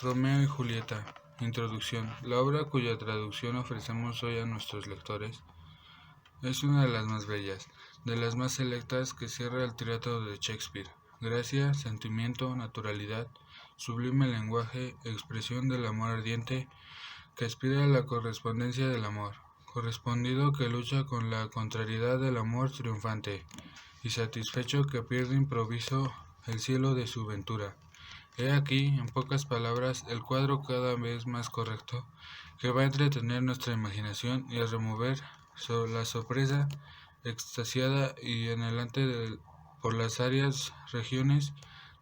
Romeo y Julieta. Introducción. La obra cuya traducción ofrecemos hoy a nuestros lectores es una de las más bellas, de las más selectas que cierra el teatro de Shakespeare. Gracia, sentimiento, naturalidad, sublime lenguaje, expresión del amor ardiente que aspira a la correspondencia del amor, correspondido que lucha con la contrariedad del amor triunfante, y satisfecho que pierde improviso el cielo de su ventura. He aquí, en pocas palabras, el cuadro cada vez más correcto, que va a entretener nuestra imaginación y a remover la sorpresa extasiada y anhelante por las áreas regiones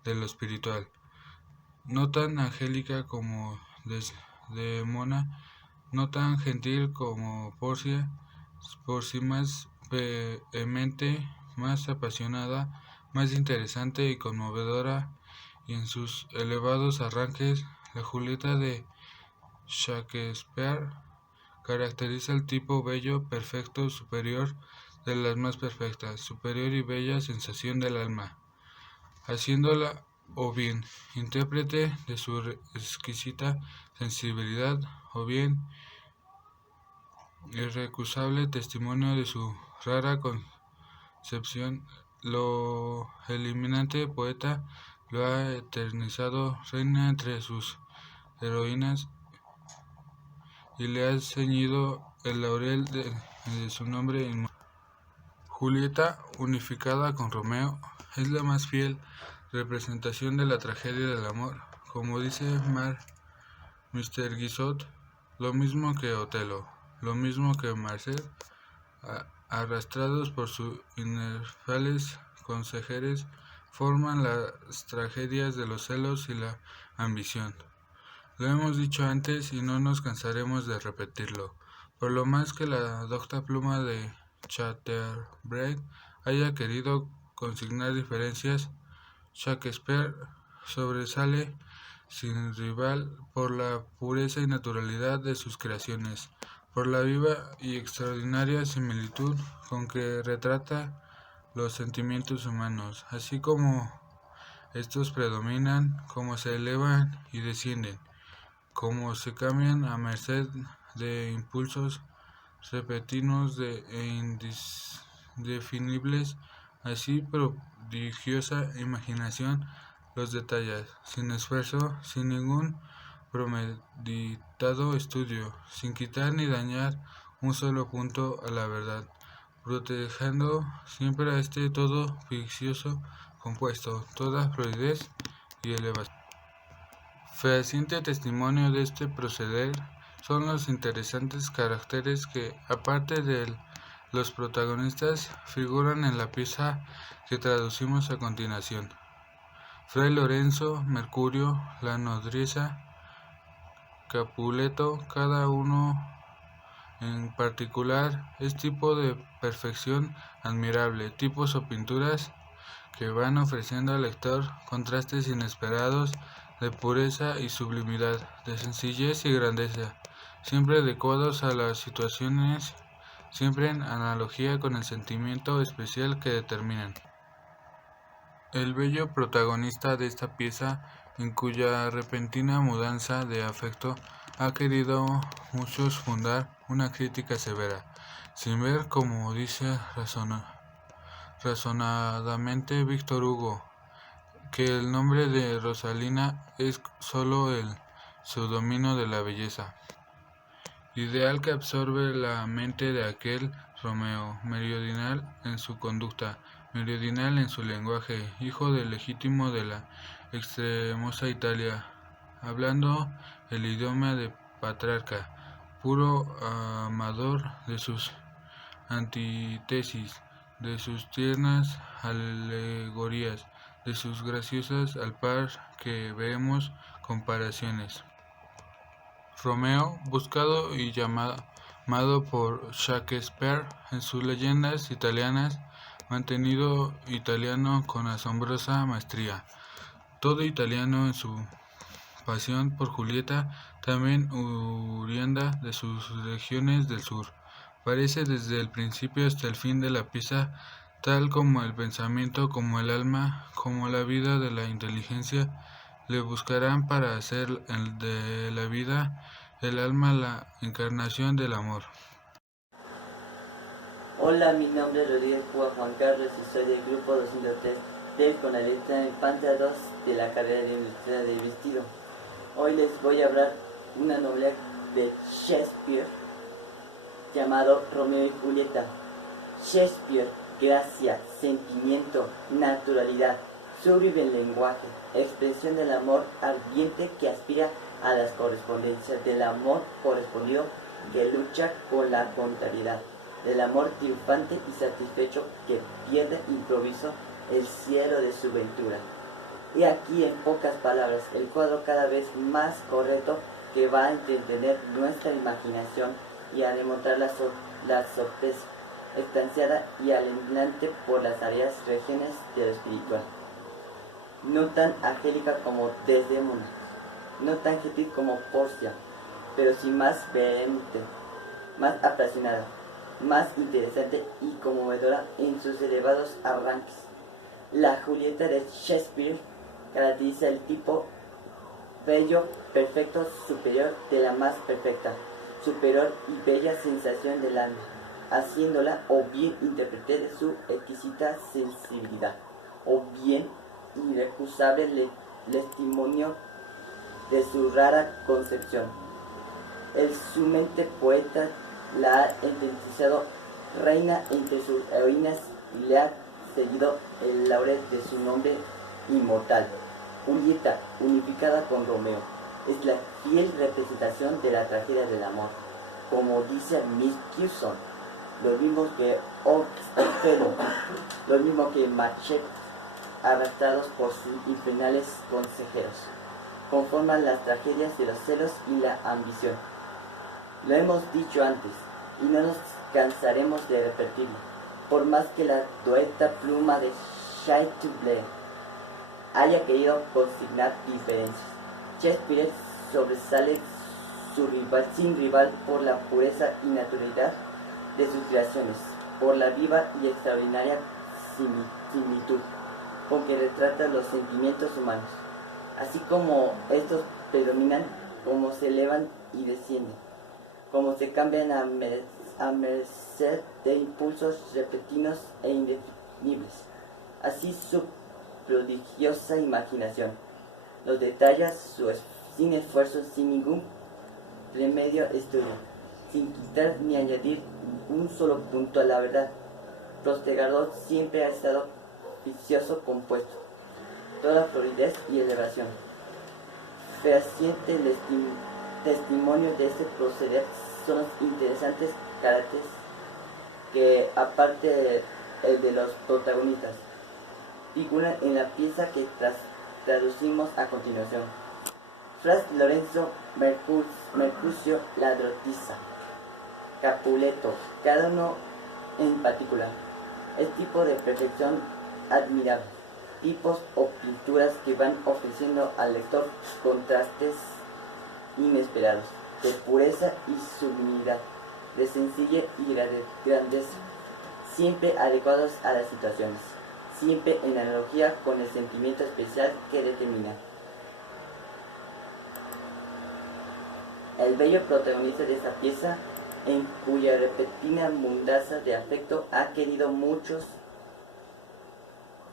de lo espiritual, no tan angélica como Desdemona, no tan gentil como Porcia, por sí más vehemente, más apasionada, más interesante y conmovedora, y en sus elevados arranques, la Julieta de Shakespeare caracteriza el tipo bello, perfecto, superior de las más perfectas, superior y bella sensación del alma, haciéndola o bien intérprete de su exquisita sensibilidad, o bien irrecusable testimonio de su rara concepción. Lo eliminante poeta lo ha eternizado reina entre sus heroínas y le ha ceñido el laurel de su nombre inmortal. Julieta, unificada con Romeo, es la más fiel representación de la tragedia del amor, como dice Mr. Guizot, lo mismo que Otelo, lo mismo que Marcel, arrastrados por sus inerciales consejeros, forman las tragedias de los celos y la ambición. Lo hemos dicho antes y no nos cansaremos de repetirlo, por lo más que la docta pluma de Chateaubriand haya querido consignar diferencias, Shakespeare sobresale sin rival por la pureza y naturalidad de sus creaciones, por la viva y extraordinaria similitud con que retrata los sentimientos humanos, así como estos predominan, como se elevan y descienden, como se cambian a merced de impulsos repentinos e indefinibles, así prodigiosa imaginación los detalla, sin esfuerzo, sin ningún premeditado estudio, sin quitar ni dañar un solo punto a la verdad, protegiendo siempre a este todo ficcioso compuesto, toda fluidez y elevación. Fehaciente testimonio de este proceder son los interesantes caracteres que, aparte de los protagonistas, figuran en la pieza que traducimos a continuación. Fray Lorenzo, Mercurio, la nodriza, Capuleto, cada uno en particular es tipo de perfección admirable, tipos o pinturas que van ofreciendo al lector contrastes inesperados de pureza y sublimidad, de sencillez y grandeza, siempre adecuados a las situaciones, siempre en analogía con el sentimiento especial que determinan. El bello protagonista de esta pieza, en cuya repentina mudanza de afecto ha querido muchos fundar una crítica severa, sin ver, como dice razonadamente Víctor Hugo, que el nombre de Rosalina es sólo el pseudónimo de la belleza, ideal que absorbe la mente de aquel Romeo, meridional en su conducta, meridional en su lenguaje, hijo del legítimo de la extremosa Italia, hablando el idioma de Petrarca, puro amador de sus antítesis, de sus tiernas alegorías, de sus graciosas al par que vemos comparaciones. Romeo, buscado y llamado por Shakespeare en sus leyendas italianas, mantenido italiano con asombrosa maestría, todo italiano en su pasión por Julieta, también oriunda de sus regiones del sur. Parece desde el principio hasta el fin de la pieza, tal como el pensamiento, como el alma, como la vida de la inteligencia, le buscarán para hacer de la vida el alma la encarnación del amor. Hola, mi nombre es Rodríguez Juan Carlos y soy del grupo 203 del Conaleta Infante 2 de la carrera de Industria del Vestido. Hoy les voy a hablar una novela de Shakespeare llamado Romeo y Julieta. Shakespeare, gracia, sentimiento, naturalidad, sublime lenguaje, expresión del amor ardiente que aspira a las correspondencias, del amor correspondido que lucha con la contrariedad, del amor triunfante y satisfecho que pierde improviso el cielo de su ventura. Y aquí en pocas palabras el cuadro cada vez más correcto que va a entretener nuestra imaginación y a demostrar la sorpresa estanciada y alentante por las áreas regiones de lo espiritual. No tan angélica como Desdémona, no tan gentil como Porcia, pero sí más vehemente, más apasionada, más interesante y conmovedora en sus elevados arranques. La Julieta de Shakespeare caracteriza el tipo bello, perfecto, superior de la más perfecta, superior y bella sensación del alma, haciéndola o bien intérprete de su exquisita sensibilidad, o bien irrecusable testimonio de su rara concepción. Su mente poeta la ha identificado reina entre sus heroínas y le ha seguido el laurel de su nombre inmortal. Julieta, unificada con Romeo, es la fiel representación de la tragedia del amor, como dice Miss Curzon, lo mismo que Othello, lo mismo que Macbeth, arrastrados por sus infernales consejeros, conforman las tragedias de los celos y la ambición. Lo hemos dicho antes, y no nos cansaremos de repetirlo, por más que la doeta pluma de Chateaubriand haya querido consignar diferencias. Shakespeare sobresale sin rival por la pureza y naturalidad de sus creaciones, por la viva y extraordinaria similitud con que retrata los sentimientos humanos, así como estos predominan, como se elevan y descienden, como se cambian a merced de impulsos repentinos e indefinibles. Así su prodigiosa imaginación los detalla sin esfuerzo, sin ningún remedio estudio, sin quitar ni añadir un solo punto a la verdad. Prostegador siempre ha estado vicioso compuesto, toda fluidez y elevación. Fehaciente testimonio de este proceder son los interesantes caracteres que, aparte el de los protagonistas, figuran en la pieza que traducimos a continuación. Fra Lorenzo Mercutio la Drotisa, Capuleto, cada uno en particular, es tipo de perfección admirable, tipos o pinturas que van ofreciendo al lector contrastes inesperados, de pureza y sublimidad, de sencillez y grandeza, siempre adecuados a las situaciones, siempre en analogía con el sentimiento especial que determina. El bello protagonista de esta pieza, en cuya repentina mundanza de afecto ha querido muchos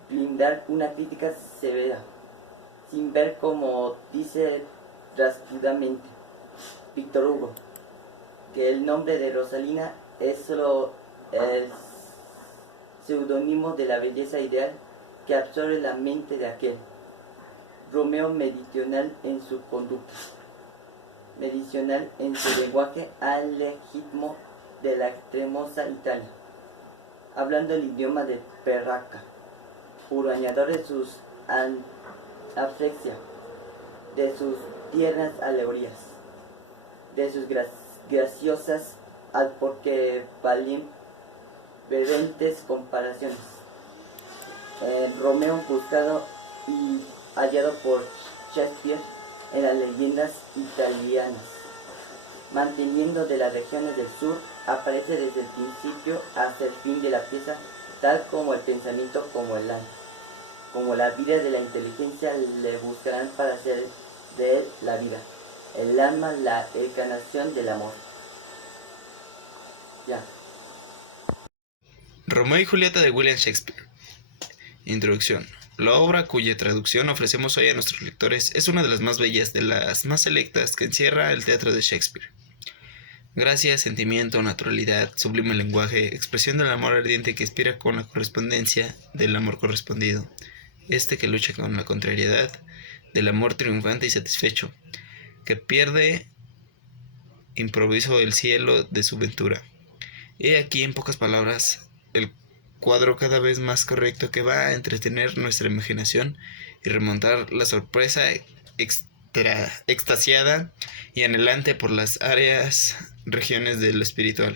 blindar una crítica severa, sin ver, como dice rascudamente Víctor Hugo, que el nombre de Rosalina es solo el seudónimo de la belleza ideal que absorbe la mente de aquel Romeo medicinal en su conducta, medicinal en su lenguaje al legítimo de la extremosa Italia, hablando el idioma de Perraca, hurañador de sus aflexia, de sus tiernas alegorías, de sus graciosas al porque valientes comparaciones. Romeo buscado y hallado por Shakespeare en las leyendas italianas, manteniendo de las regiones del sur, aparece desde el principio hasta el fin de la pieza, tal como el pensamiento como el alma. como la vida de la inteligencia le buscarán para hacer de él la vida, el alma, la encarnación del amor. Ya. Romeo y Julieta de William Shakespeare. Introducción. La obra cuya traducción ofrecemos hoy a nuestros lectores es una de las más bellas, de las más selectas que encierra el teatro de Shakespeare. Gracia, sentimiento, naturalidad, sublime lenguaje, expresión del amor ardiente que inspira con la correspondencia del amor correspondido, que lucha con la contrariedad del amor triunfante y satisfecho, que pierde improviso el cielo de su ventura. He aquí, en pocas palabras, el cuadro cada vez más correcto que va a entretener nuestra imaginación y remontar la sorpresa extasiada y anhelante por las áreas regiones de lo espiritual.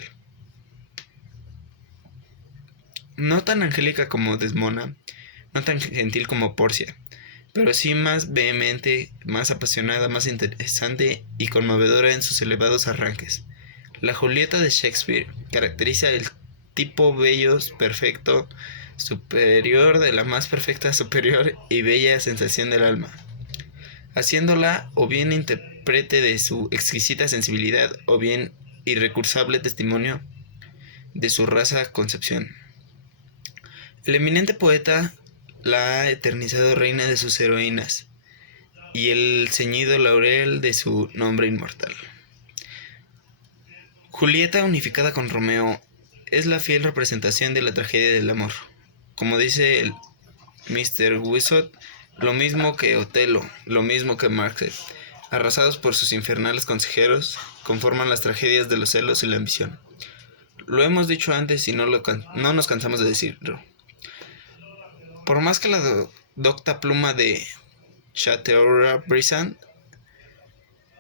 No tan angélica como Desdemona, no tan gentil como Porcia, pero sí más vehemente, más apasionada, más interesante y conmovedora en sus elevados arranques. La Julieta de Shakespeare caracteriza el tipo bello, perfecto, superior de la más perfecta, superior y bella sensación del alma, haciéndola o bien intérprete de su exquisita sensibilidad o bien irrecursable testimonio de su rasa concepción. El eminente poeta la ha eternizado reina de sus heroínas y el ceñido laurel de su nombre inmortal. Julieta unificada con Romeo es la fiel representación de la tragedia del amor. Como dice el Mr. Wizard, lo mismo que Otelo, lo mismo que Macbeth, arrasados por sus infernales consejeros, conforman las tragedias de los celos y la ambición. Lo hemos dicho antes y no nos cansamos de decirlo. Por más que la docta pluma de Chateaubriand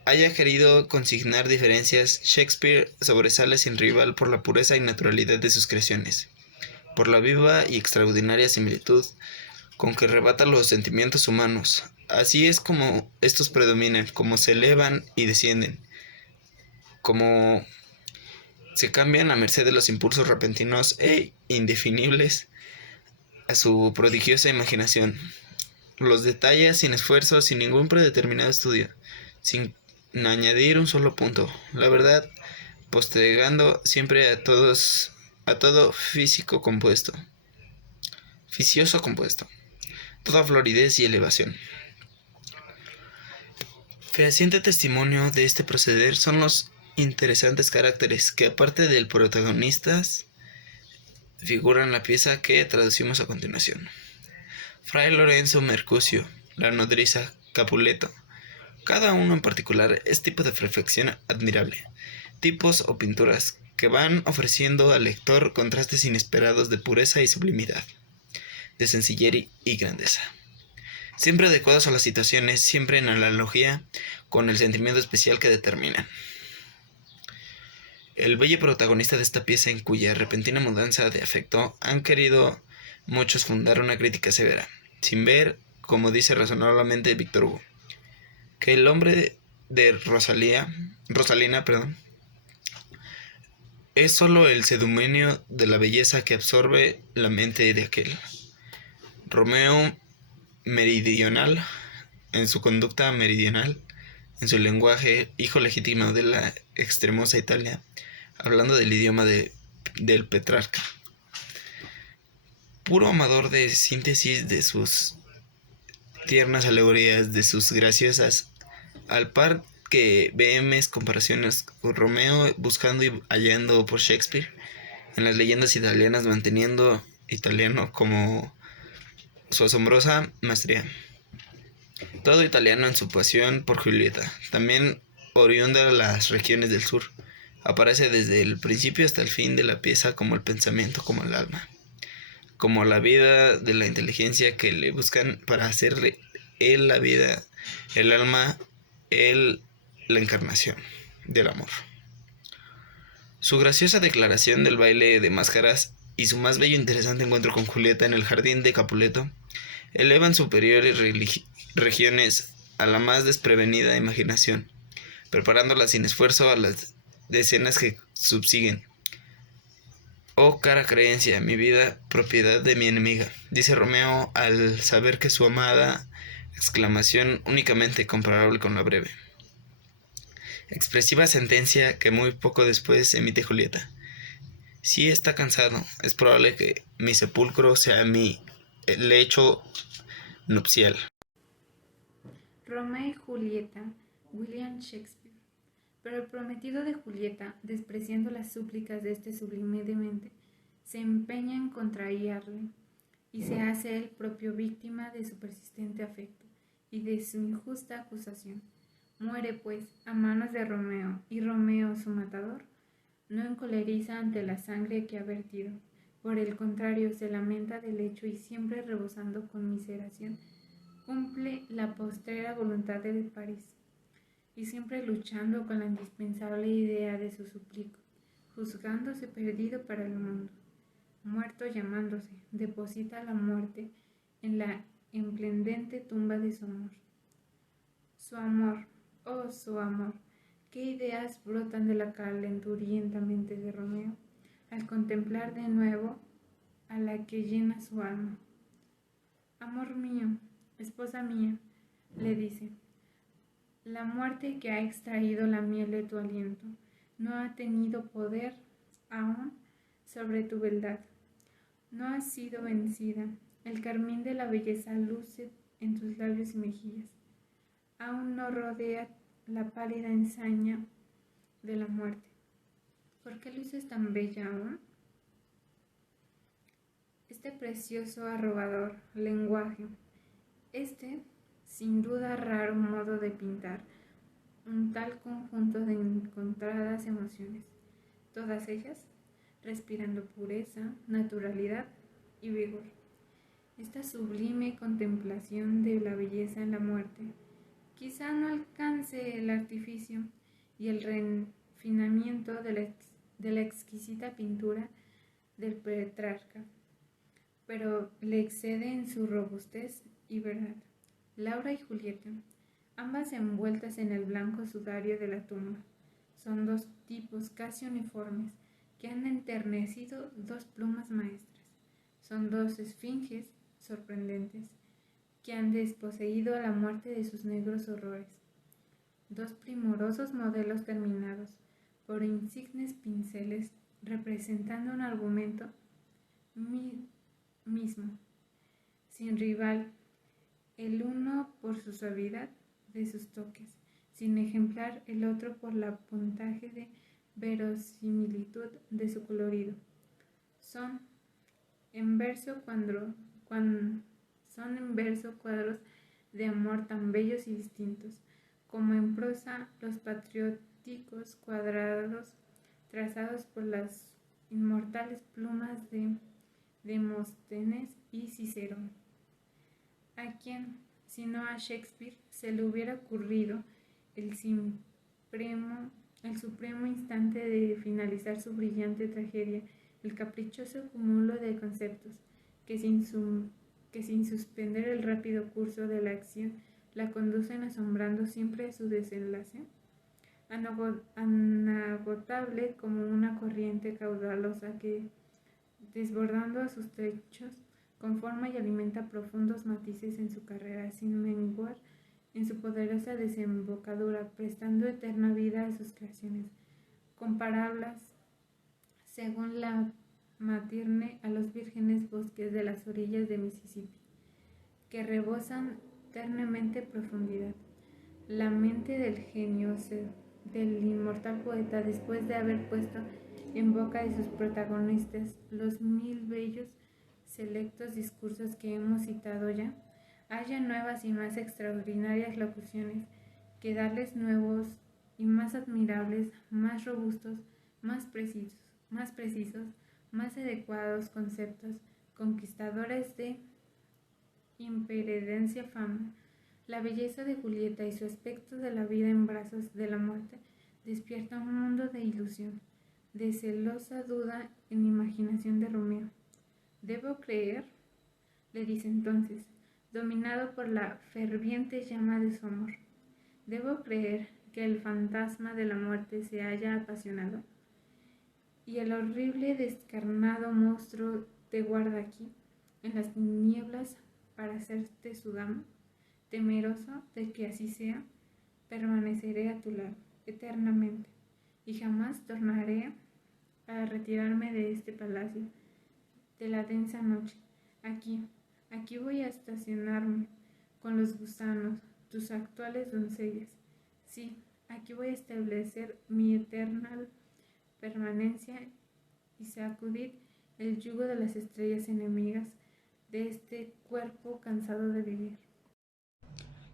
haya querido consignar diferencias, Shakespeare sobresale sin rival por la pureza y naturalidad de sus creaciones, por la viva y extraordinaria similitud con que rebata los sentimientos humanos. Así es como estos predominan, como se elevan y descienden, como se cambian a merced de los impulsos repentinos e indefinibles a su prodigiosa imaginación. Los detalla sin esfuerzo, sin ningún predeterminado estudio, sin añadir un solo punto. La verdad, postergando siempre a todo ficioso compuesto, toda floridez y elevación. Fehaciente testimonio de este proceder son los interesantes caracteres que, aparte del protagonistas, figuran la pieza que traducimos a continuación. Fray Lorenzo Mercucio, la nodriza Capuleto. Cada uno en particular es tipo de perfección admirable, tipos o pinturas que van ofreciendo al lector contrastes inesperados de pureza y sublimidad, de sencillez y grandeza, siempre adecuados a las situaciones, siempre en analogía con el sentimiento especial que determinan. El bello protagonista de esta pieza, en cuya repentina mudanza de afecto han querido muchos fundar una crítica severa, sin ver, como dice razonablemente Víctor Hugo, que el hombre de Rosalina, es solo el cedumenio de la belleza que absorbe la mente de aquel. Romeo meridional, en su conducta meridional, en su lenguaje, hijo legítimo de la extremosa Italia, hablando del idioma del Petrarca. Puro amador de síntesis, de sus tiernas alegorías, de sus graciosas, al par que vehemes comparaciones con Romeo, buscando y hallando por Shakespeare en las leyendas italianas, manteniendo italiano como su asombrosa maestría. Todo italiano en su pasión por Julieta, también oriunda de las regiones del sur, aparece desde el principio hasta el fin de la pieza como el pensamiento, como el alma, como la vida de la inteligencia que le buscan para hacerle él la vida, el alma, él la encarnación del amor. Su graciosa declaración del baile de máscaras y su más bello e interesante encuentro con Julieta en el jardín de Capuleto elevan superiores regiones a la más desprevenida imaginación, preparándola sin esfuerzo a las escenas que subsiguen. Oh cara creencia, mi vida, propiedad de mi enemiga, dice Romeo al saber que su amada, exclamación únicamente comparable con la breve, expresiva sentencia que muy poco después emite Julieta. Si está cansado, es probable que mi sepulcro sea mi lecho nupcial. Romeo y Julieta, William Shakespeare. Pero el prometido de Julieta, despreciando las súplicas de este sublime demente, se empeña en contrariarle y se hace él propio víctima de su persistente afecto y de su injusta acusación. Muere, pues, a manos de Romeo, y Romeo, su matador, no encoleriza ante la sangre que ha vertido. Por el contrario, se lamenta del hecho y siempre rebosando conmiseración, cumple la postrera voluntad de París, y siempre luchando con la indispensable idea de su suplicio, juzgándose perdido para el mundo, muerto llamándose, deposita la muerte en la esplendente tumba de su amor. Su amor, oh su amor, qué ideas brotan de la calenturienta mente de Romeo al contemplar de nuevo a la que llena su alma. Amor mío, esposa mía, le dice, la muerte que ha extraído la miel de tu aliento no ha tenido poder aún sobre tu beldad. No has sido vencida. El carmín de la belleza luce en tus labios y mejillas. Aún no rodea la pálida ensaña de la muerte. ¿Por qué luces tan bella aún? Este precioso arrobador lenguaje, sin duda raro modo de pintar, un tal conjunto de encontradas emociones, todas ellas respirando pureza, naturalidad y vigor. Esta sublime contemplación de la belleza en la muerte quizá no alcance el artificio y el refinamiento de la exquisita pintura del Petrarca, pero le excede en su robustez y verdad. Laura y Julieta, ambas envueltas en el blanco sudario de la tumba, son dos tipos casi uniformes que han enternecido dos plumas maestras. Son dos esfinges sorprendentes que han desposeído a la muerte de sus negros horrores. Dos primorosos modelos terminados por insignes pinceles representando un argumento mismo, sin rival, el uno por su suavidad de sus toques, sin ejemplar el otro por la puntaje de verosimilitud de su colorido. Son en verso cuadros de amor tan bellos y distintos, como en prosa los patrióticos cuadrados trazados por las inmortales plumas de Demóstenes y Cicerón. ¿A quién, sino a Shakespeare, se le hubiera ocurrido el supremo instante de finalizar su brillante tragedia, el caprichoso cúmulo de conceptos que sin suspender el rápido curso de la acción la conducen asombrando siempre a su desenlace? Anagotable como una corriente caudalosa que, desbordando a sus trechos, conforma y alimenta profundos matices en su carrera, sin menguar en su poderosa desembocadura, prestando eterna vida a sus creaciones, comparables, según la Matirne, a los vírgenes bosques de las orillas de Mississippi, que rebosan ternemente profundidad. La mente del genio del inmortal poeta, después de haber puesto en boca de sus protagonistas los 1000 bellos selectos discursos que hemos citado ya, haya nuevas y más extraordinarias locuciones que darles nuevos y más admirables, más robustos, más precisos, más adecuados conceptos, conquistadores de imperedencia fama. La belleza de Julieta y su aspecto de la vida en brazos de la muerte despierta un mundo de ilusión, de celosa duda en la imaginación de Romeo. ¿Debo creer?, le dice entonces, dominado por la ferviente llama de su amor. ¿Debo creer que el fantasma de la muerte se haya apasionado? y el horrible descarnado monstruo te guarda aquí, en las nieblas, para hacerte su dama. Temeroso de que así sea, permaneceré a tu lado eternamente, y jamás tornaré a retirarme de este palacio, de la densa noche. Aquí voy a estacionarme con los gusanos, tus actuales doncellas. Sí, aquí voy a establecer mi eterna permanencia y sacudir el yugo de las estrellas enemigas de este cuerpo cansado de vivir.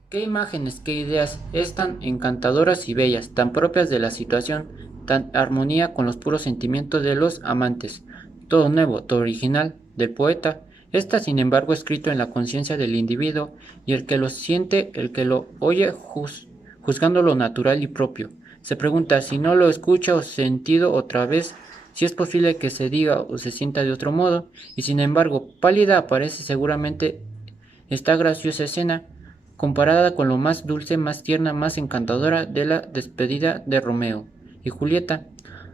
Qué imágenes, qué ideas, es tan encantadoras y bellas, tan propias de la situación, tan armonía con los puros sentimientos de los amantes. Todo nuevo, todo original, del poeta, está sin embargo escrito en la conciencia del individuo, y el que lo siente, el que lo oye, juzgando lo natural y propio, se pregunta si no lo escucha o sentido otra vez, si es posible que se diga o se sienta de otro modo, y sin embargo, pálida aparece seguramente esta graciosa escena, comparada con lo más dulce, más tierna, más encantadora de la despedida de Romeo y Julieta.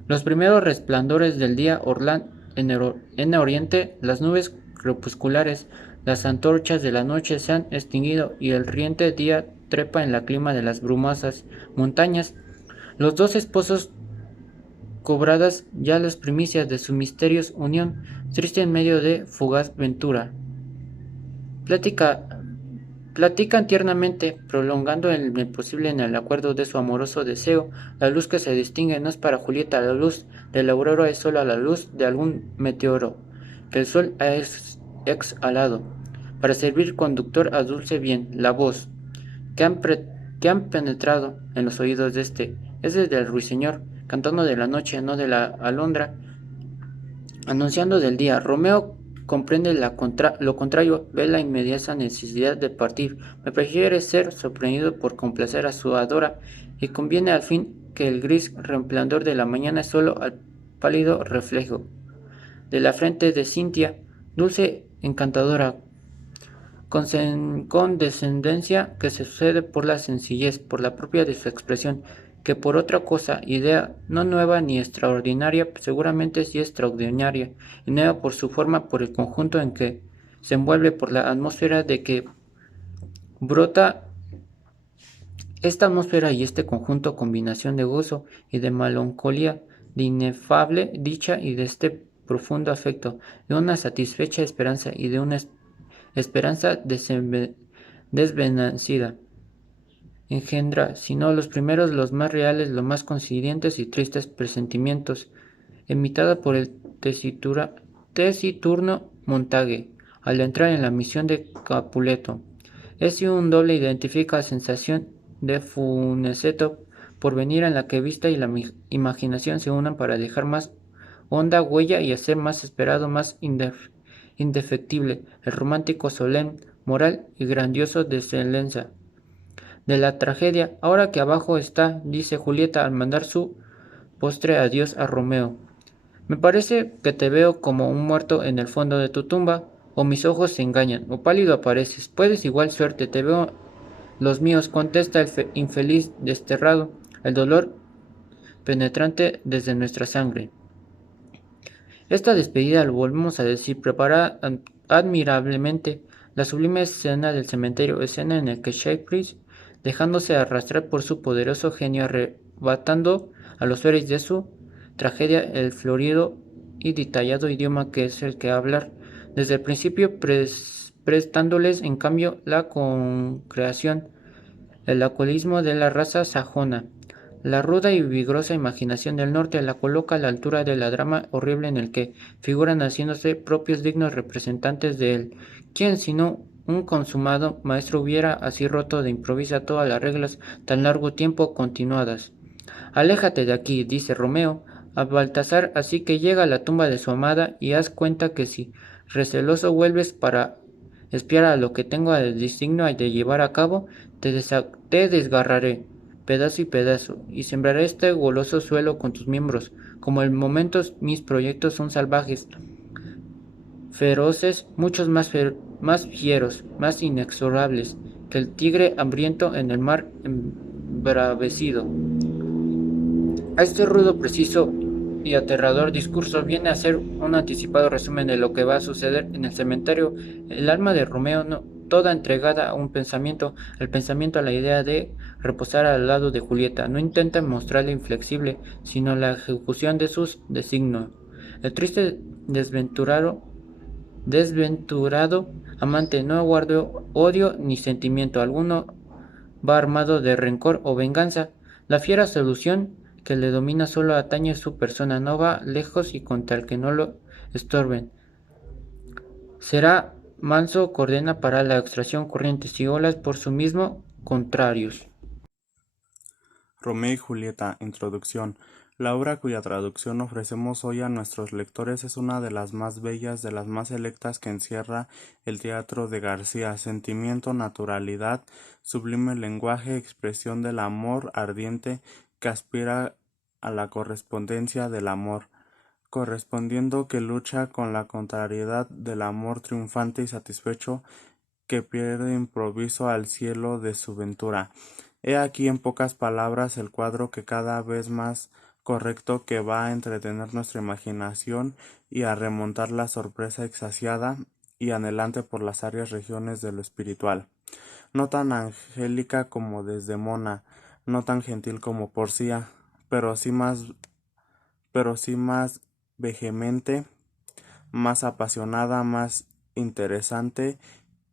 Los primeros resplandores del día orlan en oriente, las nubes crepusculares, las antorchas de la noche se han extinguido y el riente día trepa en la clima de las brumosas montañas. Los dos esposos, cobradas ya las primicias de su misteriosa unión, triste en medio de fugaz ventura, platican tiernamente, prolongando en lo posible en el acuerdo de su amoroso deseo. La luz que se distingue no es para Julieta la luz de la aurora, es solo la luz de algún meteoro que el sol ha exhalado, para servir conductor a dulce bien. La voz que han penetrado en los oídos de este es desde el ruiseñor, cantando de la noche, no de la alondra, anunciando del día. Romeo comprende lo contrario, ve la inmediata necesidad de partir, me prefiere ser sorprendido por complacer a su adora, y conviene al fin que el gris resplandor de la mañana es solo al pálido reflejo de la frente de Cintia, dulce, encantadora, con descendencia que se sucede por la sencillez, por la propia de su expresión, que por otra cosa, idea no nueva ni extraordinaria, seguramente sí extraordinaria, y nueva por su forma, por el conjunto en que se envuelve, por la atmósfera de que brota esta atmósfera y este conjunto, combinación de gozo y de melancolía, de inefable dicha y de este profundo afecto, de una satisfecha esperanza y de una esperanza desvanecida, engendra, sino los primeros, los más reales, los más coincidentes y tristes presentimientos, imitada por el tesiturno Montague, al entrar en la misión de Capuleto. Es un doble identifica sensación de funeseto por venir en la que vista y la imaginación se unan para dejar más honda huella y hacer más esperado, más indefectible, el romántico solemne, moral y grandioso de excelencia de la tragedia. Ahora que abajo está, dice Julieta al mandar su postre adiós a Romeo. Me parece que te veo como un muerto en el fondo de tu tumba, o mis ojos se engañan, o pálido apareces. Puedes igual suerte, te veo los míos, contesta el infeliz desterrado, el dolor penetrante desde nuestra sangre. Esta despedida, lo volvemos a decir, prepara admirablemente la sublime escena del cementerio, escena en la que Shakespeare, dejándose arrastrar por su poderoso genio, arrebatando a los héroes de su tragedia el florido y detallado idioma que es el que hablar desde el principio, prestándoles en cambio la concreación, el alcoholismo de la raza sajona. La ruda y vigorosa imaginación del norte la coloca a la altura del drama horrible en el que figuran haciéndose propios dignos representantes de él. ¿Quién, sino un consumado maestro, hubiera así roto de improviso todas las reglas tan largo tiempo continuadas? Aléjate de aquí, dice Romeo a Baltasar, así que llega a la tumba de su amada y haz cuenta que si receloso vuelves para espiar a lo que tengo el designio de llevar a cabo, te desgarraré pedazo y pedazo, y sembraré este goloso suelo con tus miembros. Como el momento mis proyectos son salvajes, feroces, muchos más fieros, más inexorables que el tigre hambriento en el mar embravecido. A este rudo preciso y aterrador discurso viene a ser un anticipado resumen de lo que va a suceder en el cementerio. El alma de Romeo, toda entregada a un pensamiento, al pensamiento, a la idea de reposar al lado de Julieta, no intenta mostrarle inflexible, sino la ejecución de sus designios. El triste desventurado amante no guardó odio ni sentimiento alguno, va armado de rencor o venganza. La fiera solución que le domina solo atañe su persona, no va lejos y con tal que no lo estorben. Será manso, coordena para la extracción corrientes y olas por su mismo contrarios. Romeo y Julieta, introducción. La obra cuya traducción ofrecemos hoy a nuestros lectores es una de las más bellas, de las más selectas que encierra el teatro de García. Sentimiento, naturalidad, sublime lenguaje, expresión del amor ardiente que aspira a la correspondencia del amor, correspondiendo que lucha con la contrariedad del amor triunfante y satisfecho que pierde improviso al cielo de su ventura. He aquí en pocas palabras el cuadro que cada vez más correcto que va a entretener nuestra imaginación y a remontar la sorpresa extasiada y anhelante por las áreas regiones de lo espiritual. No tan angélica como Desdemona, no tan gentil como Porcia, pero sí más vehemente, más apasionada, más interesante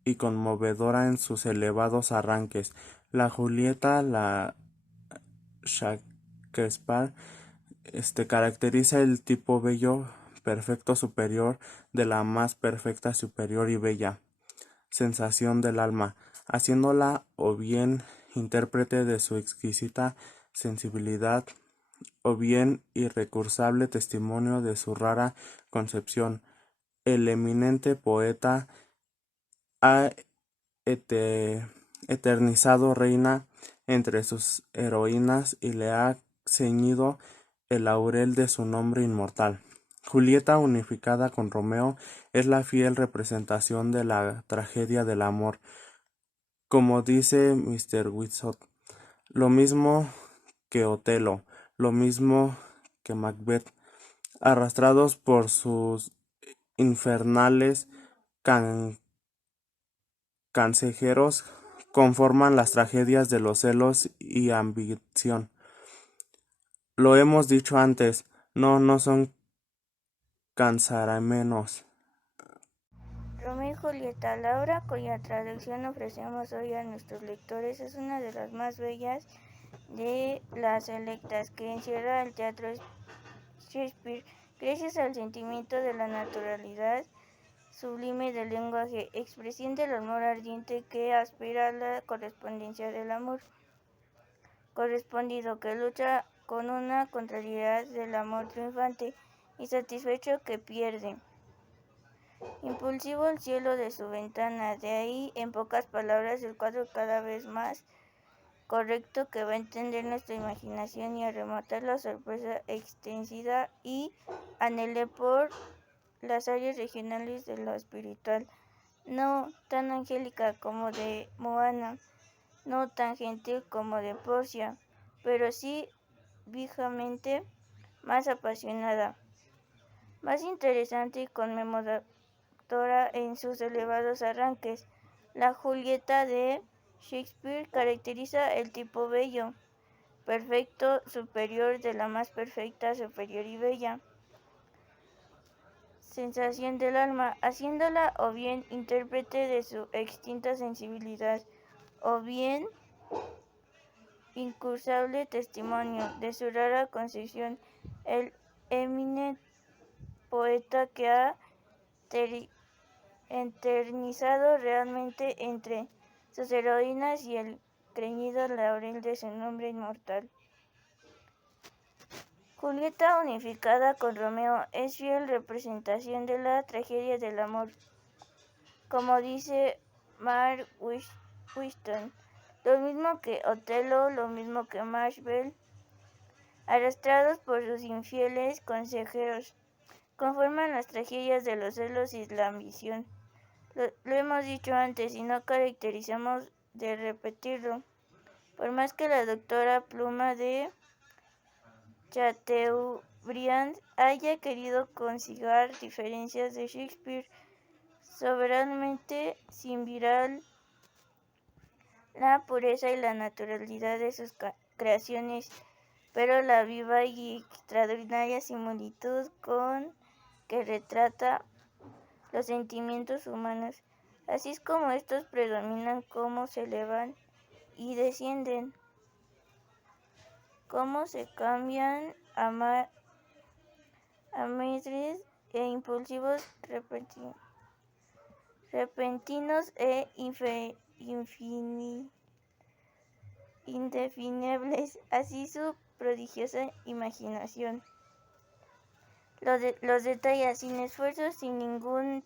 y conmovedora en sus elevados arranques. La Julieta, la Shakespeare, caracteriza el tipo bello, perfecto superior de la más perfecta superior y bella sensación del alma, haciéndola o bien intérprete de su exquisita sensibilidad, o bien irrecursable testimonio de su rara concepción. El eminente poeta ha eternizado reina entre sus heroínas y le ha ceñido el laurel de su nombre inmortal. Julieta, unificada con Romeo, es la fiel representación de la tragedia del amor. Como dice Mr. Whitson, lo mismo que Otelo, lo mismo que Macbeth, arrastrados por sus infernales cancejeros, conforman las tragedias de los celos y ambición. Lo hemos dicho antes, no son cansaremenos. Romeo y Julieta, la obra cuya traducción ofrecemos hoy a nuestros lectores es una de las más bellas de las selectas que encierra el teatro Shakespeare, gracias al sentimiento de la naturalidad sublime del lenguaje, expresión del amor ardiente que aspira a la correspondencia del amor correspondido, que lucha con una contrariedad del amor triunfante y satisfecho que pierde impulsivo el cielo de su ventana. De ahí, en pocas palabras, el cuadro cada vez más correcto que va a entender nuestra imaginación y a rematar la sorpresa extendida y anhelé por las áreas regionales de lo espiritual, no tan angélica como de Moana, no tan gentil como de Porcia, pero sí vivamente más apasionada, más interesante y conmovedora en sus elevados arranques. La Julieta de Shakespeare caracteriza el tipo bello, perfecto, superior de la más perfecta, superior y bella sensación del alma, haciéndola o bien intérprete de su extinta sensibilidad, o bien incursable testimonio de su rara concepción. El eminente poeta que ha eternizado realmente entre sus heroínas y el ceñido laurel de su nombre inmortal. Julieta, unificada con Romeo, es fiel representación de la tragedia del amor. Como dice Mark Whiston, lo mismo que Otelo, lo mismo que Macbeth, arrastrados por sus infieles consejeros, conforman las tragedias de los celos y la ambición. Lo hemos dicho antes y no caracterizamos de repetirlo. Por más que la doctora Pluma de Chateaubriand haya querido consigar diferencias de Shakespeare soberanamente sin virar la pureza y la naturalidad de sus creaciones, pero la viva y extraordinaria similitud con que retrata los sentimientos humanos, así es como estos predominan, cómo se elevan y descienden, cómo se cambian a medres e impulsivos, repentinos e indefinibles, así su prodigiosa imaginación. Los detalla sin esfuerzo, sin ningún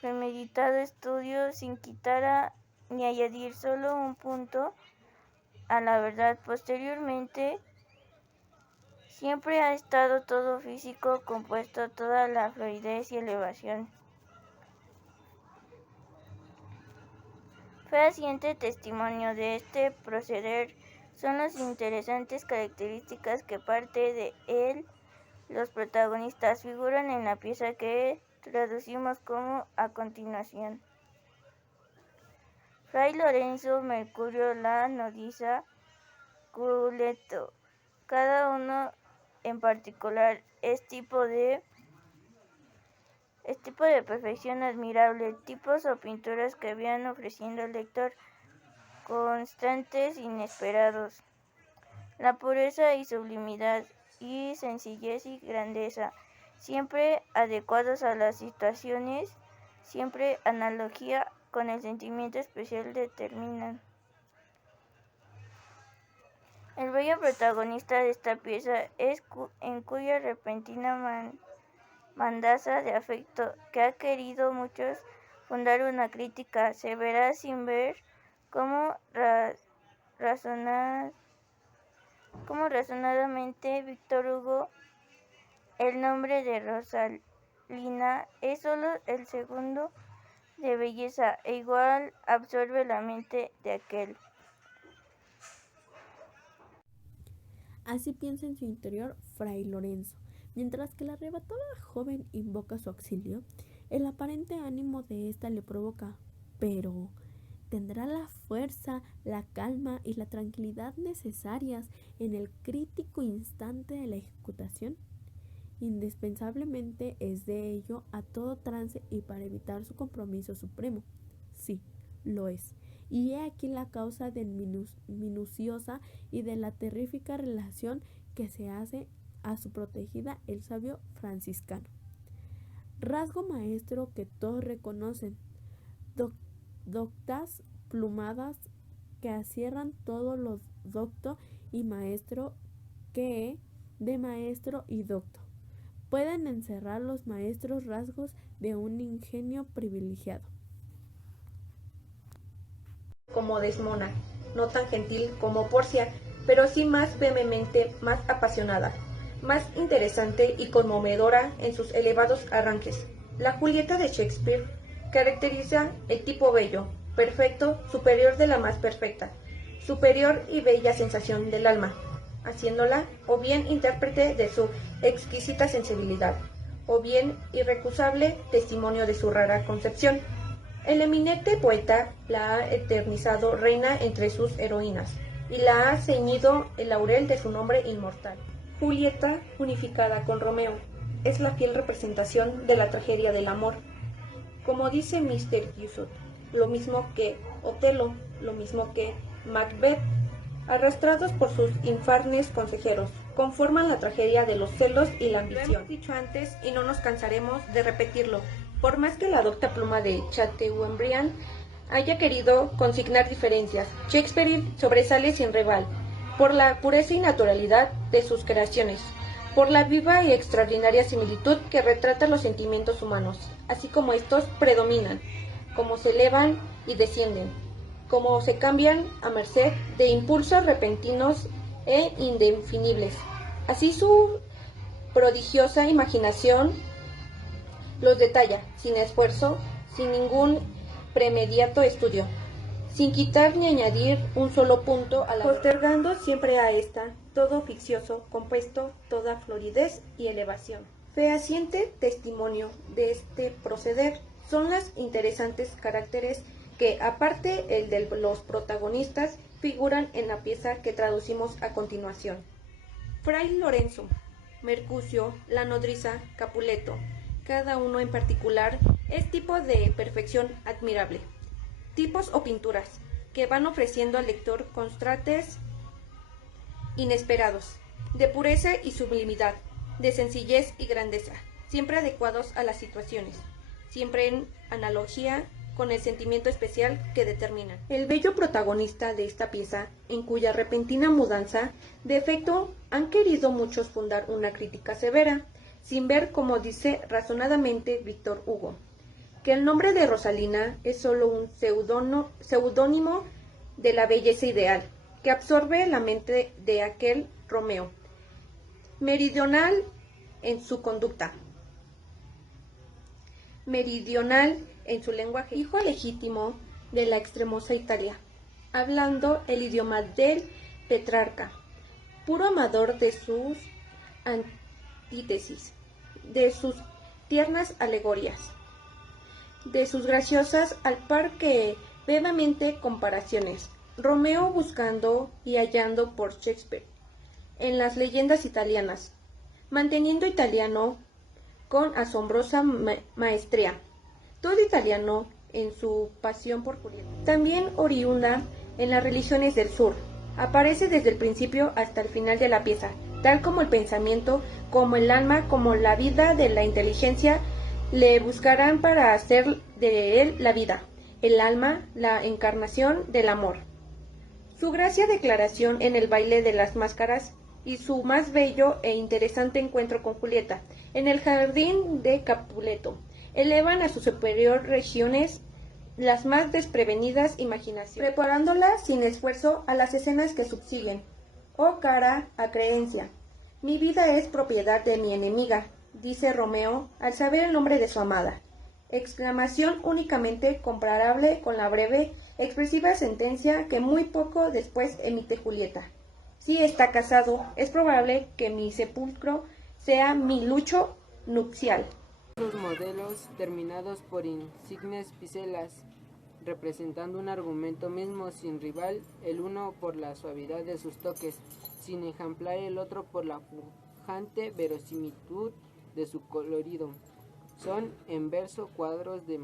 premeditado estudio, sin quitar ni añadir solo un punto a la verdad. Posteriormente, siempre ha estado todo físico, compuesto toda la fluidez y elevación. Fehaciente testimonio de este proceder son las interesantes características que parte de él los protagonistas figuran en la pieza que traducimos como a continuación. Fray Lorenzo, Mercurio, la nodriza, Culeto. Cada uno en particular es tipo de perfección admirable, tipos o pinturas que van ofreciendo al lector constantes, inesperados. La pureza y sublimidad y sencillez y grandeza, siempre adecuados a las situaciones, siempre analogía con el sentimiento especial determinan. El bello protagonista de esta pieza es en cuya repentina mandaza de afecto que ha querido muchos fundar una crítica, se verá sin ver cómo razonadamente Víctor Hugo, el nombre de Rosalina es solo el segundo de belleza e igual absorbe la mente de aquel. Así piensa en su interior Fray Lorenzo, mientras que la arrebatada joven invoca su auxilio. El aparente ánimo de ésta le provoca, pero ¿tendrá la fuerza, la calma y la tranquilidad necesarias en el crítico instante de la ejecutación? Indispensablemente es de ello a todo trance y para evitar su compromiso supremo. Sí, lo es. Y he aquí la causa del minuciosa y de la terrífica relación que se hace a su protegida el sabio franciscano. Rasgo maestro que todos reconocen, doctas plumadas que acierran todo lo docto y maestro que de maestro y docto pueden encerrar los maestros rasgos de un ingenio privilegiado. Como Desdemona, no tan gentil como Porcia, pero sí más vehemente, más apasionada, más interesante y conmovedora en sus elevados arranques. La Julieta de Shakespeare caracteriza el tipo bello, perfecto, superior de la más perfecta, superior y bella sensación del alma, haciéndola o bien intérprete de su exquisita sensibilidad, o bien irrecusable testimonio de su rara concepción. El eminente poeta la ha eternizado reina entre sus heroínas, y la ha ceñido el laurel de su nombre inmortal. Julieta, unificada con Romeo, es la fiel representación de la tragedia del amor. Como dice Mr. Yusuf, lo mismo que Otelo, lo mismo que Macbeth, arrastrados por sus infarnes consejeros, conforman la tragedia de los celos y la ambición. Lo hemos dicho antes y no nos cansaremos de repetirlo. Por más que la docta pluma de Chateaubriand haya querido consignar diferencias, Shakespeare sobresale sin rival, por la pureza y naturalidad de sus creaciones, por la viva y extraordinaria similitud que retrata los sentimientos humanos, así como estos predominan, como se elevan y descienden, como se cambian a merced de impulsos repentinos e indefinibles. Así su prodigiosa imaginación los detalla, sin esfuerzo, sin ningún premeditado estudio, sin quitar ni añadir un solo punto a la postergando siempre a esta todo oficioso, compuesto, toda floridez y elevación. Fehaciente testimonio de este proceder son los interesantes caracteres que, aparte el de los protagonistas, figuran en la pieza que traducimos a continuación. Fray Lorenzo, Mercucio, la nodriza, Capuleto, cada uno en particular es tipo de perfección admirable. Tipos o pinturas que van ofreciendo al lector contrastes inesperados, de pureza y sublimidad, de sencillez y grandeza, siempre adecuados a las situaciones, siempre en analogía con el sentimiento especial que determinan. El bello protagonista de esta pieza, en cuya repentina mudanza de efecto han querido muchos fundar una crítica severa, sin ver, como dice razonadamente Víctor Hugo, que el nombre de Rosalina es solo un seudónimo de la belleza ideal, que absorbe la mente de aquel Romeo, meridional en su conducta, meridional en su lenguaje, hijo legítimo de la extremosa Italia, hablando el idioma del Petrarca, puro amador de sus antítesis, de sus tiernas alegorías, de sus graciosas al par que vivamente comparaciones, Romeo buscando y hallando por Shakespeare en las leyendas italianas, manteniendo italiano con asombrosa maestría, todo italiano en su pasión por Julieta. También oriunda en las religiones del sur, aparece desde el principio hasta el final de la pieza, tal como el pensamiento, como el alma, como la vida de la inteligencia, le buscarán para hacer de él la vida, el alma, la encarnación del amor. Su gracia declaración en el baile de las máscaras y su más bello e interesante encuentro con Julieta en el jardín de Capuleto elevan a sus superior regiones las más desprevenidas imaginaciones, preparándolas sin esfuerzo a las escenas que subsiguen. Oh cara a creencia, mi vida es propiedad de mi enemiga, dice Romeo al saber el nombre de su amada. Exclamación únicamente comparable con la breve, expresiva sentencia que muy poco después emite Julieta. Si está casado, es probable que mi sepulcro sea mi lucho nupcial. Los modelos terminados por insignes piselas, representando un argumento mismo sin rival, el uno por la suavidad de sus toques, sin ejemplar el otro por la pujante verosimilitud de su colorido. Son en verso cuadros de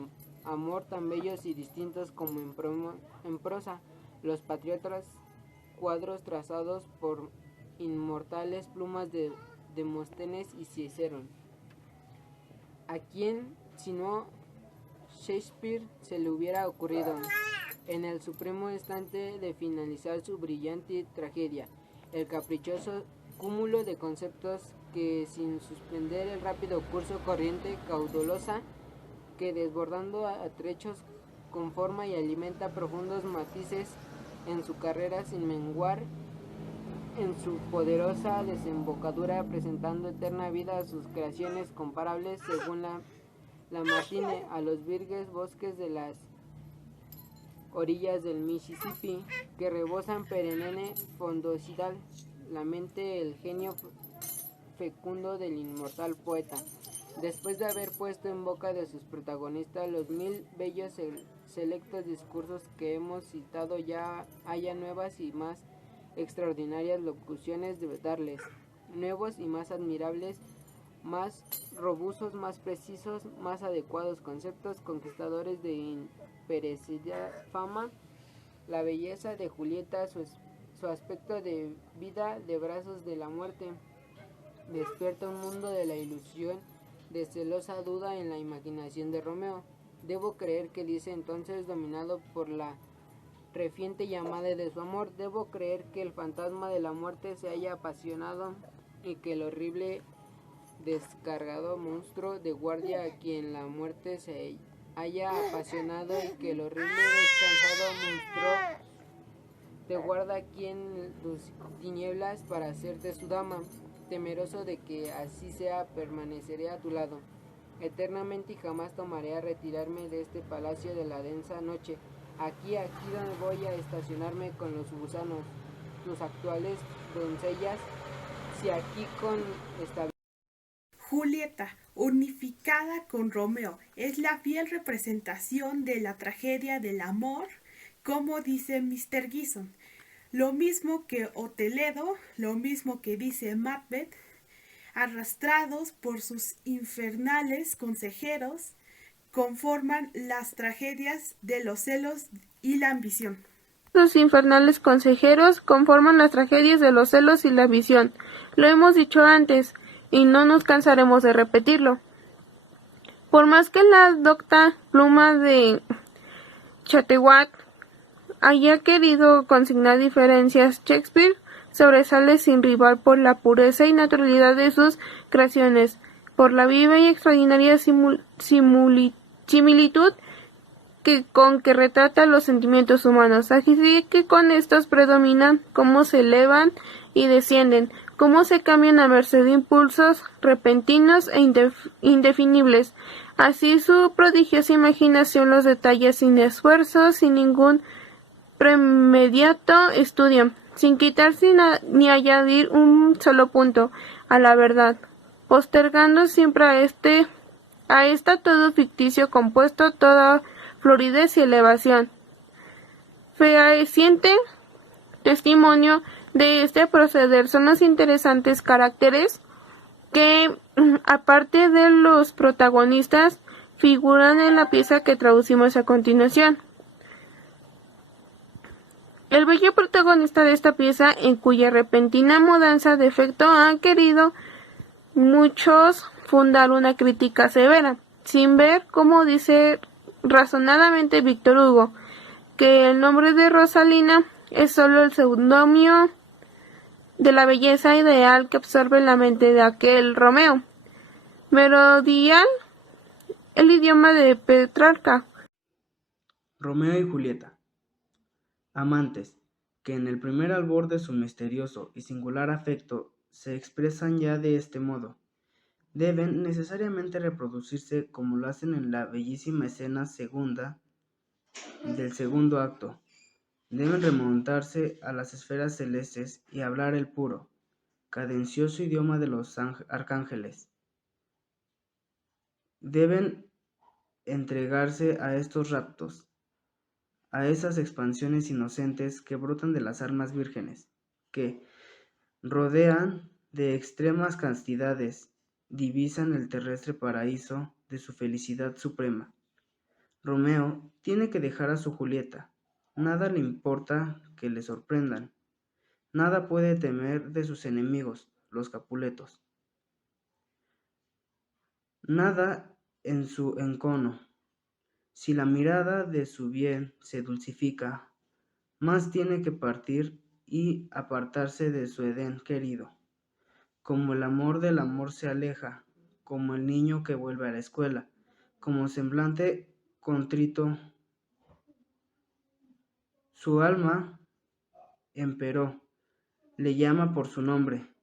amor tan bellos y distintos como en prosa, los patriotas cuadros trazados por inmortales plumas de Demóstenes y Cicerón. ¿A quién, si no Shakespeare, se le hubiera ocurrido, en el supremo instante de finalizar su brillante tragedia, el caprichoso cúmulo de conceptos que, sin suspender el rápido curso corriente caudalosa que desbordando a trechos conforma y alimenta profundos matices en su carrera sin menguar en su poderosa desembocadura, presentando eterna vida a sus creaciones comparables según la matine a los virges bosques de las orillas del Mississippi, que rebosan perenne fondosidad, la mente, el genio fecundo del inmortal poeta. Después de haber puesto en boca de sus protagonistas los 1000 bellos selectos discursos que hemos citado, ya haya nuevas y más extraordinarias locuciones de darles, nuevos y más admirables, más robustos, más precisos, más adecuados conceptos, conquistadores de imperecedera fama, la belleza de Julieta, su aspecto de vida de brazos de la muerte, despierta un mundo de la ilusión, de celosa duda en la imaginación de Romeo. Debo creer que dice entonces, dominado por la refiente llamada de su amor, debo creer que el fantasma de la muerte se haya apasionado y que el horrible descargado monstruo de guardia a quien la muerte se haya apasionado y que el horrible descansado monstruo te guarda aquí en tus tinieblas para hacerte su dama. Temeroso de que así sea, permaneceré a tu lado eternamente y jamás tomaré a retirarme de este palacio de la densa noche. Aquí donde voy a estacionarme con los gusanos, tus actuales doncellas, si aquí con esta Julieta, unificada con Romeo, es la fiel representación de la tragedia del amor, como dice Mr. Gison. Lo mismo que Oteledo, lo mismo que dice Macbeth, arrastrados por sus infernales consejeros, conforman las tragedias de los celos y la ambición. Los infernales consejeros conforman las tragedias de los celos y la ambición. Lo hemos dicho antes, y no nos cansaremos de repetirlo. Por más que la docta pluma de Chatterwad haya querido consignar diferencias, Shakespeare sobresale sin rival por la pureza y naturalidad de sus creaciones, por la viva y extraordinaria similitud con que retrata los sentimientos humanos, así que con estos predominan cómo se elevan y descienden, cómo se cambian a merced de impulsos repentinos e indefinibles. Así su prodigiosa imaginación los detalla sin esfuerzo, sin ningún premediato estudio, sin quitarse ni añadir un solo punto a la verdad, postergando siempre a esta todo ficticio compuesto, toda floridez y elevación. Fehaciente testimonio de este proceder son los interesantes caracteres que, aparte de los protagonistas, figuran en la pieza que traducimos a continuación. El bello protagonista de esta pieza, en cuya repentina mudanza de efecto han querido muchos fundar una crítica severa, sin ver, como dice razonadamente Víctor Hugo, que el nombre de Rosalina es sólo el seudónimo de la belleza ideal que absorbe la mente de aquel Romeo. Merodear el idioma de Petrarca. Romeo y Julieta, amantes, que en el primer albor de su misterioso y singular afecto se expresan ya de este modo, deben necesariamente reproducirse como lo hacen en la bellísima escena segunda del segundo acto. Deben remontarse a las esferas celestes y hablar el puro, cadencioso idioma de los arcángeles. Deben entregarse a estos raptos, a esas expansiones inocentes que brotan de las almas vírgenes, que, rodean de extremas castidades, divisan el terrestre paraíso de su felicidad suprema. Romeo tiene que dejar a su Julieta, nada le importa que le sorprendan, nada puede temer de sus enemigos, los Capuletos. Nada en su encono. Si la mirada de su bien se dulcifica, más tiene que partir y apartarse de su Edén querido. Como el amor del amor se aleja, como el niño que vuelve a la escuela, como semblante contrito, su alma emperó, le llama por su nombre,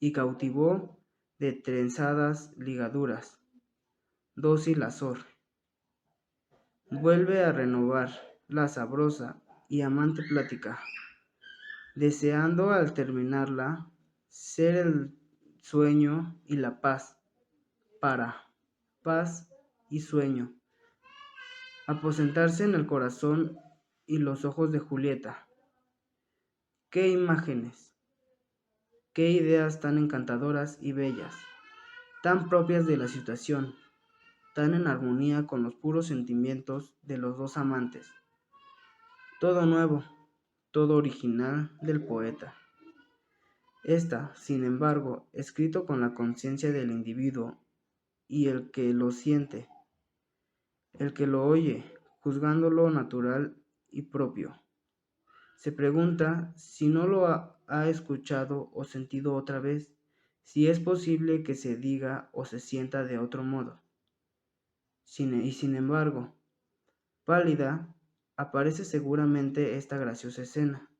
y cautivó de trenzadas ligaduras, dócil azor. Vuelve a renovar la sabrosa y amante plática, deseando al terminarla ser el sueño y la paz, para paz y sueño, aposentarse en el corazón y los ojos de Julieta. ¡Qué imágenes! ¡Qué ideas tan encantadoras y bellas! Tan propias de la situación, tan en armonía con los puros sentimientos de los dos amantes. Todo nuevo, todo original del poeta. Está, sin embargo, escrito con la conciencia del individuo y el que lo siente, el que lo oye, juzgándolo natural y propio. Se pregunta si no lo ha escuchado o sentido otra vez, si es posible que se diga o se sienta de otro modo. Sin embargo, pálida, aparece seguramente esta graciosa escena,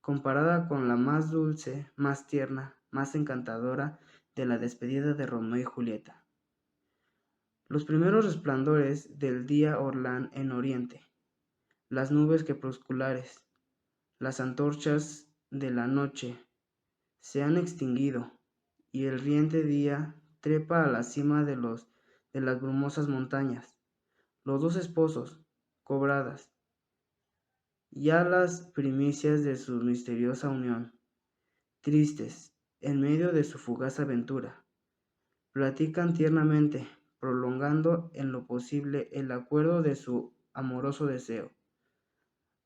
comparada con la más dulce, más tierna, más encantadora de la despedida de Romeo y Julieta. Los primeros resplandores del día orlan en oriente, las nubes crepusculares, las antorchas de la noche se han extinguido, y el riente día trepa a la cima de las brumosas montañas. Los dos esposos, cobradas ya las primicias de su misteriosa unión, tristes, en medio de su fugaz aventura, platican tiernamente, prolongando en lo posible el acuerdo de su amoroso deseo.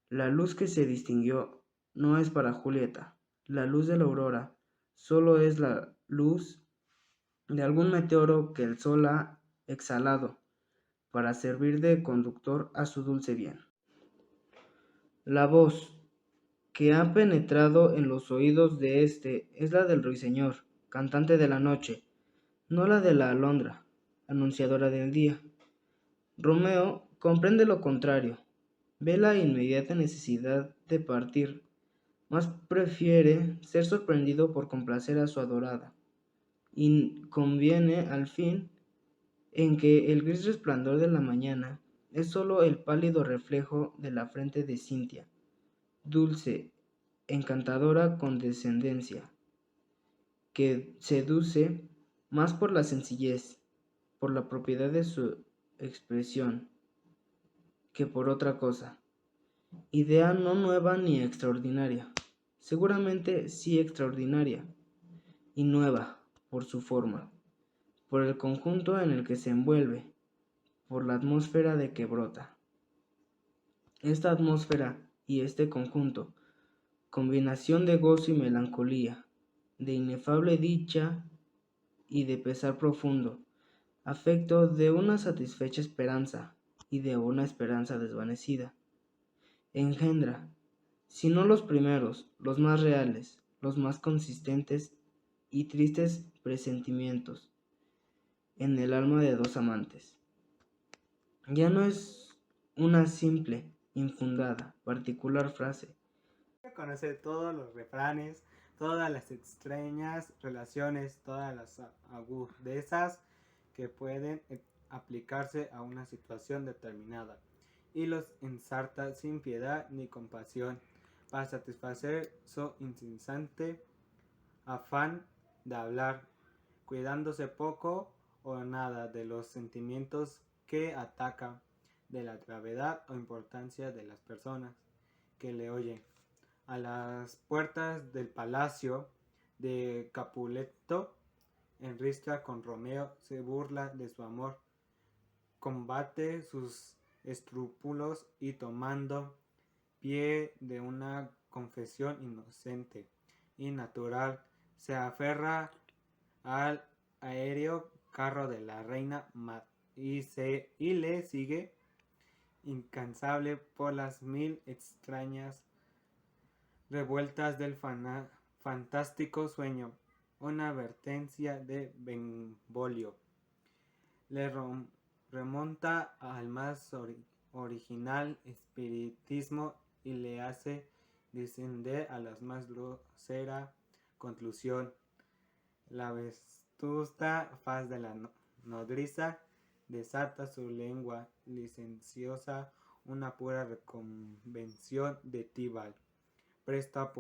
La luz que se distinguió no es para Julieta, la luz de la aurora solo es la luz de algún meteoro que el sol ha exhalado para servir de conductor a su dulce bien. La voz que ha penetrado en los oídos de éste es la del ruiseñor, cantante de la noche, no la de la alondra, anunciadora del día. Romeo comprende lo contrario, ve la inmediata necesidad de partir, mas prefiere ser sorprendido por complacer a su adorada, y conviene al fin en que el gris resplandor de la mañana es sólo el pálido reflejo de la frente de Cintia, dulce, encantadora condescendencia, que seduce más por la sencillez, por la propiedad de su expresión, que por otra cosa. Idea no nueva ni extraordinaria, seguramente sí extraordinaria, y nueva por su forma, por el conjunto en el que se envuelve, por la atmósfera de que brota. Esta atmósfera y este conjunto, combinación de gozo y melancolía, de inefable dicha y de pesar profundo, afecto de una satisfecha esperanza y de una esperanza desvanecida, engendra, si no los primeros, los más reales, los más consistentes y tristes presentimientos en el alma de dos amantes. Ya no es una simple, infundada, particular frase. Conoce todos los refranes, todas las extrañas relaciones, todas las agudezas que pueden aplicarse a una situación determinada, y los ensarta sin piedad ni compasión para satisfacer su incesante afán de hablar, cuidándose poco o nada de los sentimientos que atacan, de la gravedad o importancia de las personas que le oyen. A las puertas del palacio de Capuleto, enristra con Romeo, se burla de su amor, combate sus escrúpulos y tomando pie de una confesión inocente y natural, se aferra al aéreo carro de la reina y le sigue incansable por las mil extrañas revueltas del fantástico sueño, una advertencia de Benvolio. Le remonta al más original espiritismo y le hace descender a la más grosera conclusión. La vetusta faz de la nodriza desata su lengua licenciosa, una pura reconvención de Tibal. Presta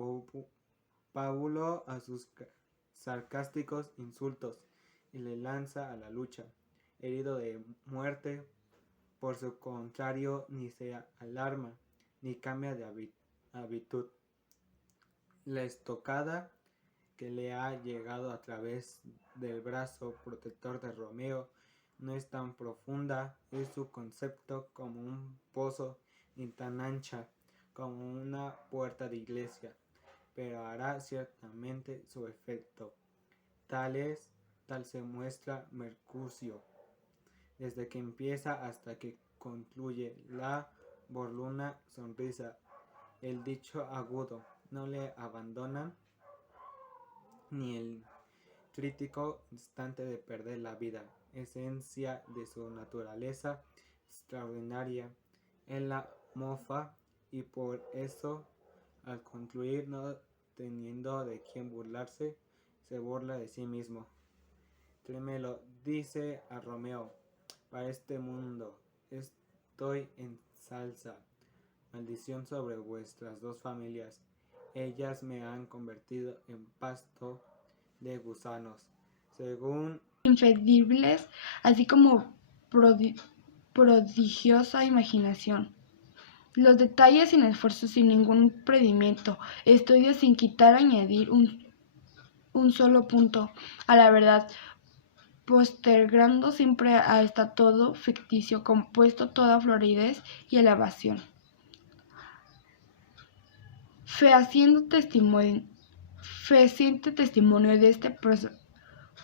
pábulo a sus sarcásticos insultos y le lanza a la lucha. Herido de muerte, por su contrario, ni se alarma, ni cambia de habitud. La estocada que le ha llegado a través del brazo protector de Romeo no es tan profunda, es su concepto como un pozo, ni tan ancha como una puerta de iglesia, pero hará ciertamente su efecto. Tal se muestra Mercucio, desde que empieza hasta que concluye la burlona sonrisa, el dicho agudo, no le abandonan, ni el crítico instante de perder la vida, esencia de su naturaleza extraordinaria, en la mofa, y por eso, al concluir, no teniendo de quién burlarse, se burla de sí mismo. Trémelo dice a Romeo: para este mundo estoy en salsa, maldición sobre vuestras dos familias. ellas me han convertido en pasto de gusanos. Según Infedibles, así como prodigiosa imaginación. Los detalles sin esfuerzo, sin ningún impedimento, estudio sin quitar, añadir un solo punto a la verdad, postergando siempre a esta todo ficticio, compuesto toda floridez y elevación. Fehaciente testimonio de este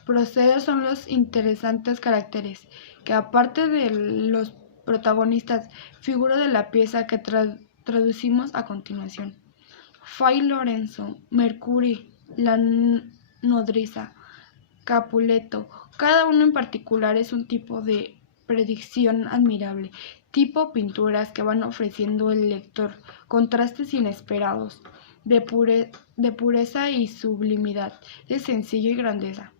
proceder son los interesantes caracteres que, aparte de los protagonistas, figura de la pieza que traducimos a continuación. Fray Lorenzo, Mercury, la nodriza, Capuleto, cada uno en particular es un tipo de predicción admirable, tipo pinturas que van ofreciendo al lector contrastes inesperados de pureza y sublimidad, de sencillo y grandeza,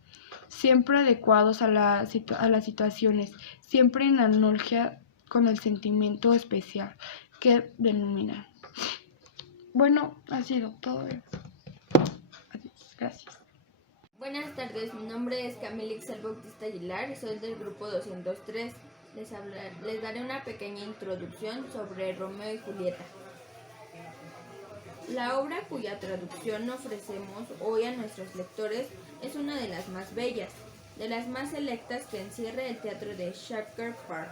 siempre adecuados a las situaciones, siempre en analogía con el sentimiento especial que denominan. Bueno, ha sido todo. Adiós, gracias. Buenas tardes, mi nombre es Camila Ixel Bautista Aguilar, soy del grupo 203. Les daré una pequeña introducción sobre Romeo y Julieta. La obra cuya traducción ofrecemos hoy a nuestros lectores es una de las más bellas, de las más selectas que encierra el teatro de Shakespeare.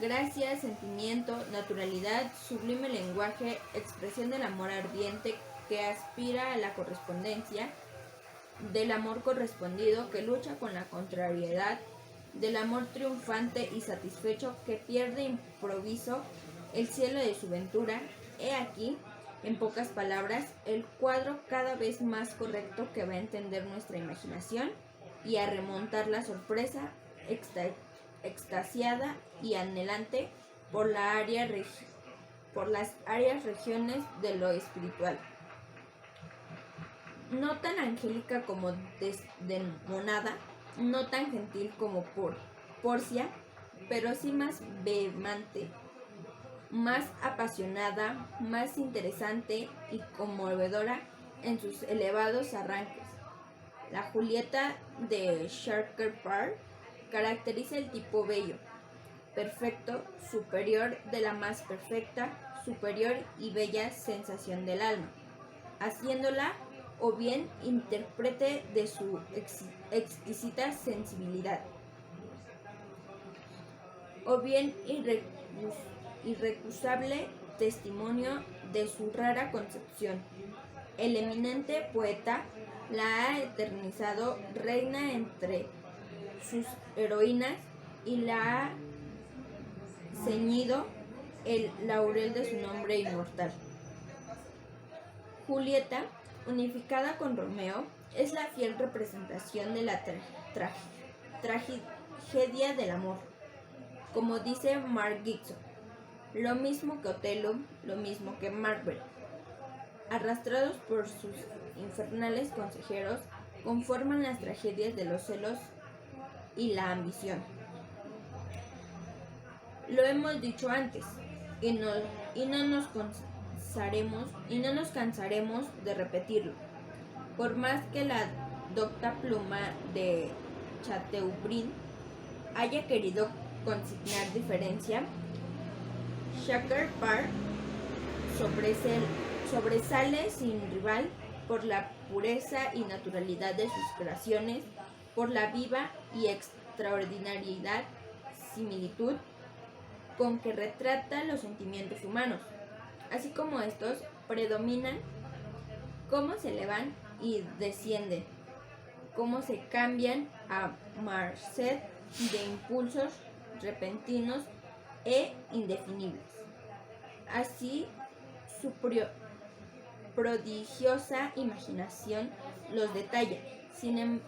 Gracia, sentimiento, naturalidad, sublime lenguaje, expresión del amor ardiente que aspira a la correspondencia, del amor correspondido que lucha con la contrariedad, del amor triunfante y satisfecho que pierde improviso el cielo de su ventura. He aquí, en pocas palabras, el cuadro cada vez más correcto que va a entender nuestra imaginación y a remontar la sorpresa extasiada y anhelante por las áreas regiones de lo espiritual. No tan angélica como desdemonada, no tan gentil como Porcia, pero sí más vehemante, más apasionada, más interesante y conmovedora en sus elevados arranques. La Julieta de Shakespeare caracteriza el tipo bello, perfecto, superior de la más perfecta, superior y bella sensación del alma, haciéndola o bien intérprete de su exquisita sensibilidad, o bien irrecusable testimonio de su rara concepción. El eminente poeta la ha eternizado reina entre sus heroínas y la ha ceñido el laurel de su nombre inmortal. Julieta, unificada con Romeo, es la fiel representación de la tragedia del amor, como dice Mark Gibson, lo mismo que Otelo, lo mismo que Macbeth. Arrastrados por sus infernales consejeros, conforman las tragedias de los celos y la ambición. Lo hemos dicho antes, y no nos cansaremos de repetirlo. Por más que la docta pluma de Chateaubriand haya querido consignar diferencia, Shakespeare sobresale sin rival por la pureza y naturalidad de sus creaciones, por la viva y extraordinaria similitud con que retrata los sentimientos humanos, así como estos predominan, cómo se elevan y descienden, cómo se cambian a merced de impulsos repentinos e indefinibles. Así, su prodigiosa imaginación los detalla, sin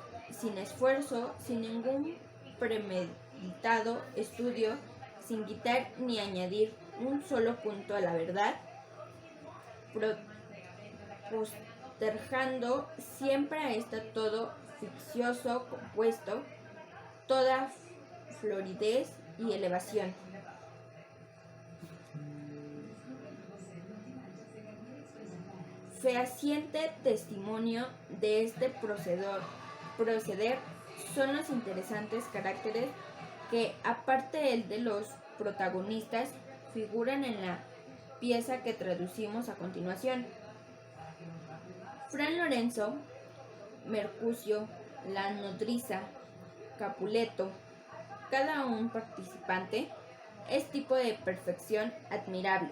esfuerzo, sin ningún premeditado estudio, sin quitar ni añadir un solo punto a la verdad, postergando siempre a este todo ficcioso compuesto, toda floridez y elevación. Fehaciente testimonio de este proceder son los interesantes caracteres que, aparte el de los protagonistas, figuran en la pieza que traducimos a continuación. Fray Lorenzo, Mercucio, la nodriza, Capuleto, cada un participante es tipo de perfección admirable,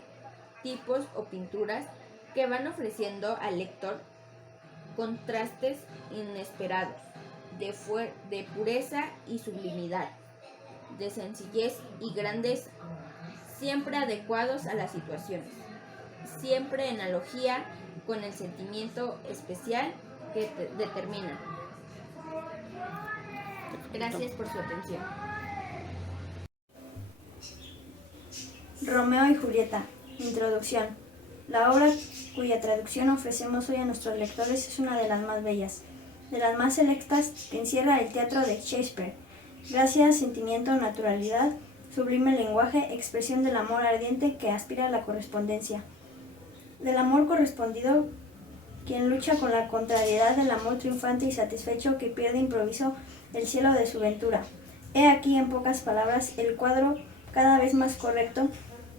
tipos o pinturas que van ofreciendo al lector contrastes inesperados, de pureza y sublimidad, de sencillez y grandeza, siempre adecuados a las situaciones, siempre en analogía con el sentimiento especial que determinan. Gracias por su atención. Romeo y Julieta. Introducción. La obra cuya traducción ofrecemos hoy a nuestros lectores es una de las más bellas, de las más selectas que encierra el teatro de Shakespeare. Gracia, sentimiento, naturalidad, sublime lenguaje, expresión del amor ardiente que aspira a la correspondencia. Del amor correspondido, quien lucha con la contrariedad del amor triunfante y satisfecho que pierde improviso el cielo de su ventura. He aquí, en pocas palabras, el cuadro cada vez más correcto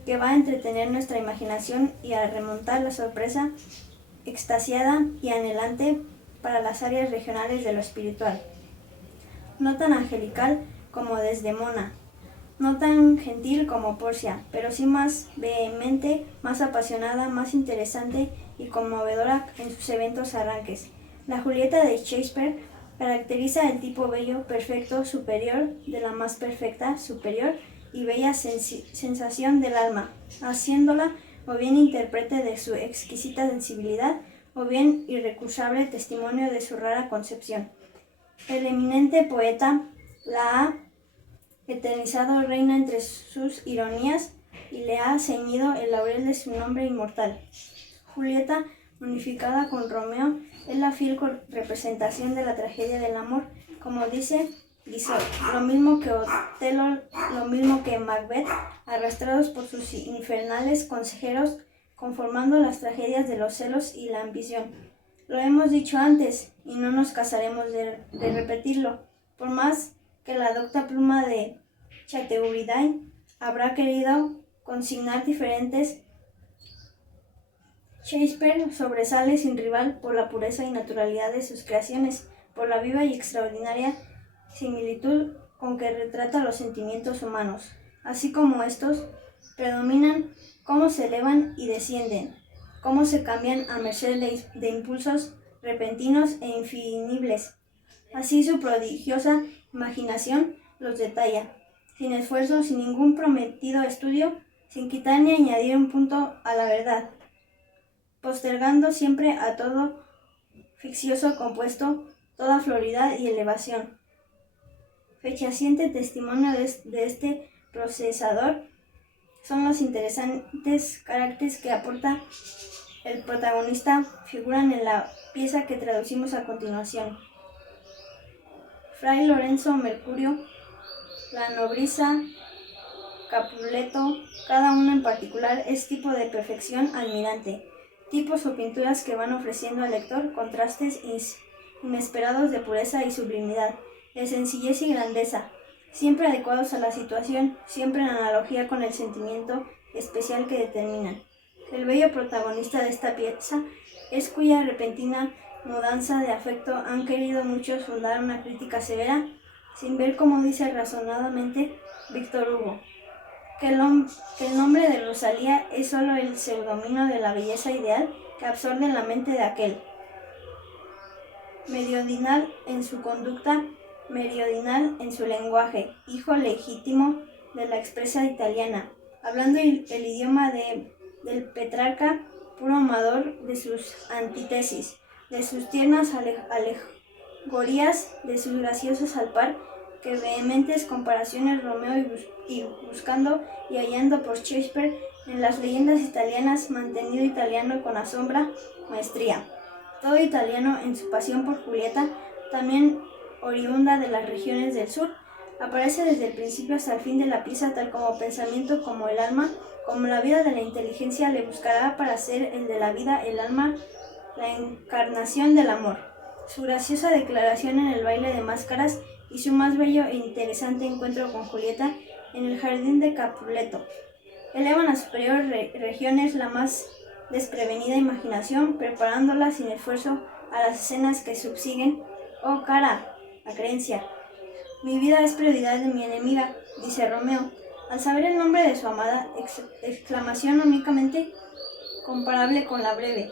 que va a entretener nuestra imaginación y a remontar la sorpresa extasiada y anhelante para las áreas regionales de lo espiritual. No tan angelical como Desdemona, no tan gentil como Porcia, pero sí más vehemente, más apasionada, más interesante y conmovedora en sus eventos arranques. La Julieta de Shakespeare caracteriza el tipo bello, perfecto, superior, de la más perfecta, superior y bella sensación del alma, haciéndola o bien intérprete de su exquisita sensibilidad o bien irrecusable testimonio de su rara concepción. El eminente poeta la ha eternizado reina entre sus ironías y le ha ceñido el laurel de su nombre inmortal. Julieta, unificada con Romeo, es la fiel representación de la tragedia del amor, como dice Guizot, lo mismo que Otelo, lo mismo que Macbeth, arrastrados por sus infernales consejeros, conformando las tragedias de los celos y la ambición. Lo hemos dicho antes, y no nos cansaremos de repetirlo, por más que la docta pluma de Chateaubriand habrá querido consignar diferentes. Shakespeare sobresale sin rival por la pureza y naturalidad de sus creaciones, por la viva y extraordinaria similitud con que retrata los sentimientos humanos, así como estos predominan, cómo se elevan y descienden, cómo se cambian a merced de impulsos repentinos e infinibles. Así su prodigiosa imaginación los detalla, sin esfuerzo, sin ningún prometido estudio, sin quitar ni añadir un punto a la verdad, postergando siempre a todo ficcioso compuesto, toda floridad y elevación. Fehaciente testimonio de este procesador son los interesantes caracteres que aporta el protagonista, figuran en la pieza que traducimos a continuación. Fray Lorenzo, Mercurio, la nodriza, Capuleto, cada uno en particular es tipo de perfección admirante, tipos o pinturas que van ofreciendo al lector contrastes inesperados de pureza y sublimidad, de sencillez y grandeza, siempre adecuados a la situación, siempre en analogía con el sentimiento especial que determinan. El bello protagonista de esta pieza es cuya repentina mudanza de afecto han querido muchos fundar una crítica severa, sin ver, como dice razonadamente Víctor Hugo, que el nombre de Rosalía es solo el pseudónimo de la belleza ideal que absorbe la mente de aquel. Meridional en su conducta, meridional en su lenguaje, hijo legítimo de la expresa italiana, hablando el idioma del Petrarca, puro amador de sus antítesis, de sus tiernas alegorías, de sus graciosos al par que vehementes comparaciones Romeo y buscando y hallando por Shakespeare en las leyendas italianas, mantenido italiano con asombra, maestría. Todo italiano en su pasión por Julieta, también oriunda de las regiones del sur, aparece desde el principio hasta el fin de la pieza tal como pensamiento, como el alma, como la vida de la inteligencia le buscará para ser el de la vida, el alma, la encarnación del amor, su graciosa declaración en el baile de máscaras y su más bello e interesante encuentro con Julieta en el jardín de Capuleto. Elevan a superiores regiones la más desprevenida imaginación, preparándola sin esfuerzo a las escenas que subsiguen. Oh, cara, la creencia. Mi vida es prioridad de mi enemiga, dice Romeo, al saber el nombre de su amada, exclamación únicamente comparable con la breve,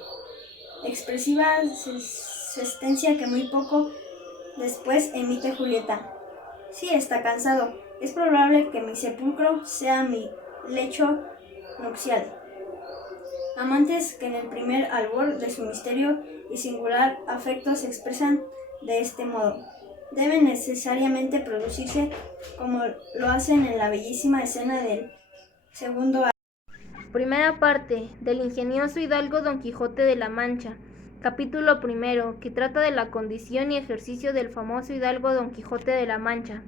expresiva sentencia que muy poco después emite Julieta. Sí, está cansado. Es probable que mi sepulcro sea mi lecho nupcial. Amantes que en el primer albor de su misterio y singular afecto se expresan de este modo, deben necesariamente producirse como lo hacen en la bellísima escena del segundo acto. Primera parte del ingenioso hidalgo Don Quijote de la Mancha. Capítulo primero, que trata de la condición y ejercicio del famoso hidalgo Don Quijote de la Mancha.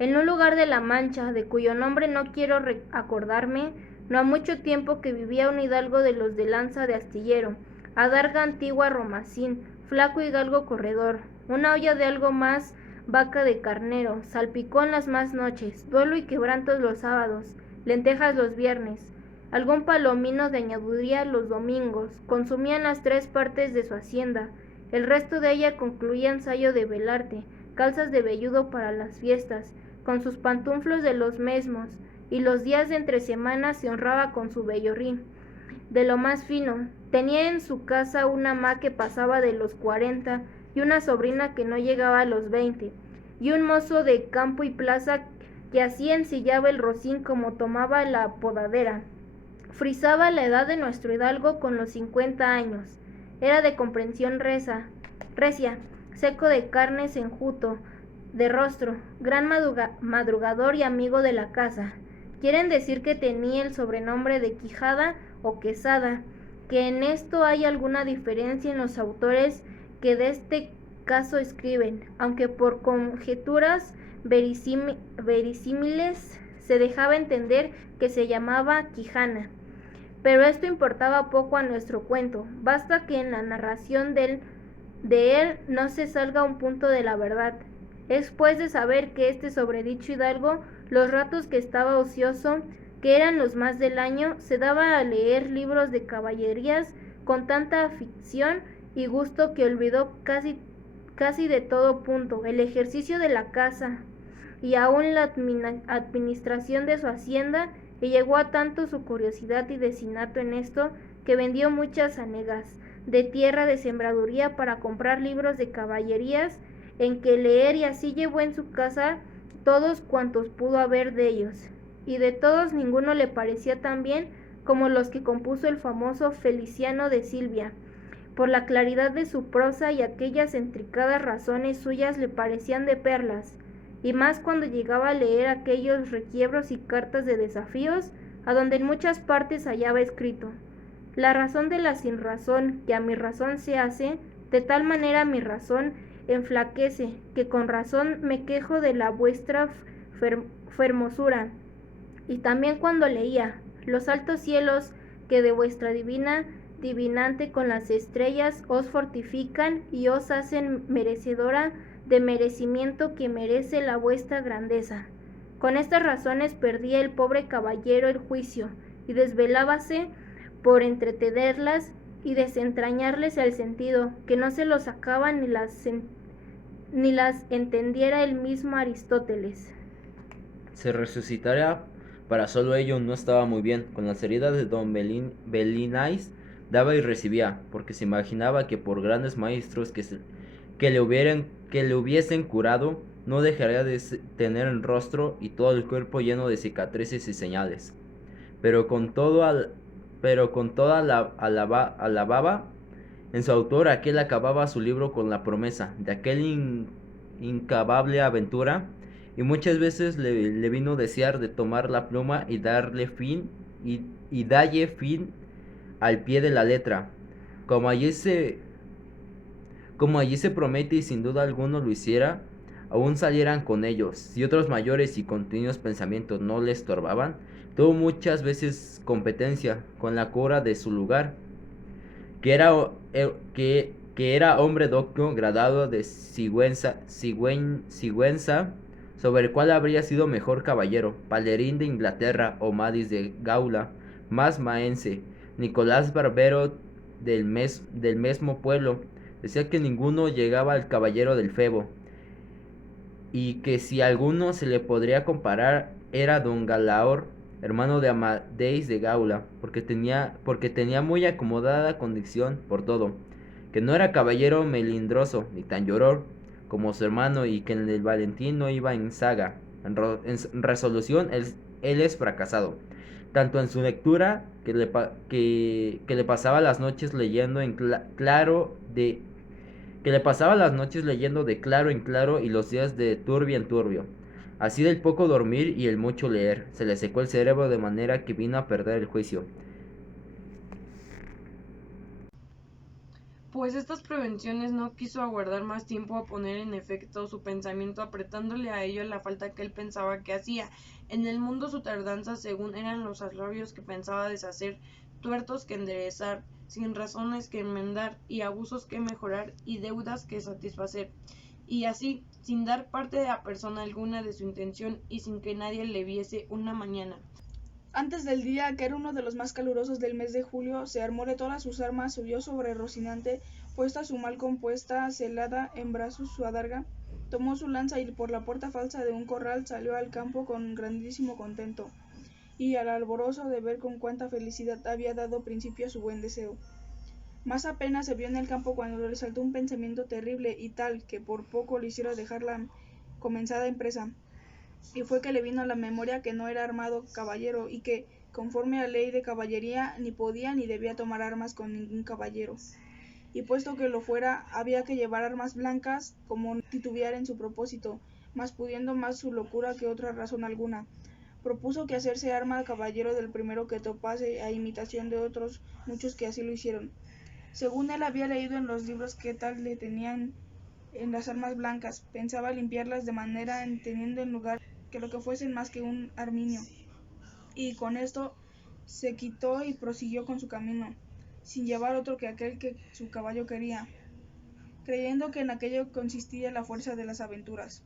En un lugar de la Mancha, de cuyo nombre no quiero acordarme, no ha mucho tiempo que vivía un hidalgo de los de lanza de astillero, adarga antigua romacín, flaco y galgo corredor, una olla de algo más vaca de carnero, salpicón las más noches, duelo y quebrantos los sábados, lentejas los viernes, algún palomino de añadiduría los domingos, consumían las 3 partes de su hacienda, el resto de ella concluía ensayo de velarte, calzas de velludo para las fiestas, con sus pantuflos de los mesmos, y los días de entre semanas se honraba con su vellorrí, de lo más fino. Tenía en su casa una ama que pasaba de los 40, y una sobrina que no llegaba a los 20, y un mozo de campo y plaza que así ensillaba el rocín como tomaba la podadera. Frisaba la edad de nuestro hidalgo con los 50 años. Era de comprensión recia, seco de carnes enjuto, de rostro, gran madrugador y amigo de la casa. Quieren decir que tenía el sobrenombre de Quijada o Quesada, que en esto hay alguna diferencia en los autores que de este caso escriben, aunque por conjeturas verisímiles se dejaba entender que se llamaba Quijana. Pero esto importaba poco a nuestro cuento, basta que en la narración de él no se salga un punto de la verdad. Es pues de saber que este sobredicho hidalgo, los ratos que estaba ocioso, que eran los más del año, se daba a leer libros de caballerías con tanta afición y gusto que olvidó casi de todo punto el ejercicio de la casa y aún la administración de su hacienda, y llegó a tanto su curiosidad y decinato en esto, que vendió muchas hanegas de tierra de sembraduría para comprar libros de caballerías en que leer, y así llevó en su casa todos cuantos pudo haber de ellos, y de todos ninguno le parecía tan bien como los que compuso el famoso Feliciano de Silvia. Por la claridad de su prosa y aquellas intricadas razones suyas le parecían de perlas, y más cuando llegaba a leer aquellos requiebros y cartas de desafíos, a donde en muchas partes hallaba escrito: la razón de la sinrazón que a mi razón se hace, de tal manera mi razón enflaquece, que con razón me quejo de la vuestra fermosura. Y también cuando leía: los altos cielos que de vuestra divinante con las estrellas os fortifican y os hacen merecedora de merecimiento que merece la vuestra grandeza. Con estas razones perdía el pobre caballero el juicio, y desvelábase por entretenerlas y desentrañarles el sentido, que no se lo sacaba ni las entendiera el mismo Aristóteles. Se resucitara para solo ello no estaba muy bien. Con las heridas de don Belinais daba y recibía, porque se imaginaba que por grandes maestros que le hubiesen curado, no dejaría de tener el rostro y todo el cuerpo lleno de cicatrices y señales. Pero con toda alababa en su autor aquel acababa su libro con la promesa de aquel incabable aventura, y muchas veces le vino desear de tomar la pluma y dalle fin al pie de la letra, como allí se promete, y sin duda alguno lo hiciera, aún salieran con ellos, si otros mayores y continuos pensamientos no le estorbaban. Tuvo muchas veces competencia con la cura de su lugar, que era hombre docto, graduado de Sigüenza, sobre el cual habría sido mejor caballero, Palerín de Inglaterra, o Madis de Gaula, más maense, Nicolás Barbero del mismo pueblo. Decía que ninguno llegaba al caballero del Febo, y que si alguno se le podría comparar era don Galaor, hermano de Amadís de Gaula, porque tenía muy acomodada condición por todo, que no era caballero melindroso ni tan llorón como su hermano, y que en el Valentín no iba en saga. En resolución, él es fracasado, tanto en su lectura, que le pasaba las noches leyendo de claro en claro, y los días de turbio en turbio. Así del poco dormir y el mucho leer, se le secó el cerebro de manera que vino a perder el juicio. Pues estas prevenciones no quiso aguardar más tiempo a poner en efecto su pensamiento, apretándole a ello la falta que él pensaba que hacía. En el mundo su tardanza, según eran los agravios que pensaba deshacer, tuertos que enderezar, sin razones que enmendar, y abusos que mejorar, y deudas que satisfacer. Y así, sin dar parte a persona alguna de su intención, y sin que nadie le viese, una mañana, antes del día, que era uno de los más calurosos del mes de julio, se armó de todas sus armas, subió sobre Rocinante, puesta su mal compuesta celada en brazos su adarga, tomó su lanza y por la puerta falsa de un corral salió al campo con grandísimo contento, y al alborozo de ver con cuánta felicidad había dado principio a su buen deseo. Más apenas se vio en el campo cuando le saltó un pensamiento terrible y tal que por poco le hiciera dejar la comenzada empresa. Y fue que le vino a la memoria que no era armado caballero, y que, conforme a ley de caballería, ni podía ni debía tomar armas con ningún caballero. Y puesto que lo fuera, había que llevar armas blancas, como no titubear en su propósito, mas pudiendo más su locura que otra razón alguna. Propuso que hacerse arma caballero del primero que topase, a imitación de otros muchos que así lo hicieron. Según él había leído en los libros que tal le tenían en las armas blancas, pensaba limpiarlas de manera teniendo en lugar que lo que fuesen más que un arminio, y con esto se quitó y prosiguió con su camino, sin llevar otro que aquel que su caballo quería, creyendo que en aquello consistía la fuerza de las aventuras.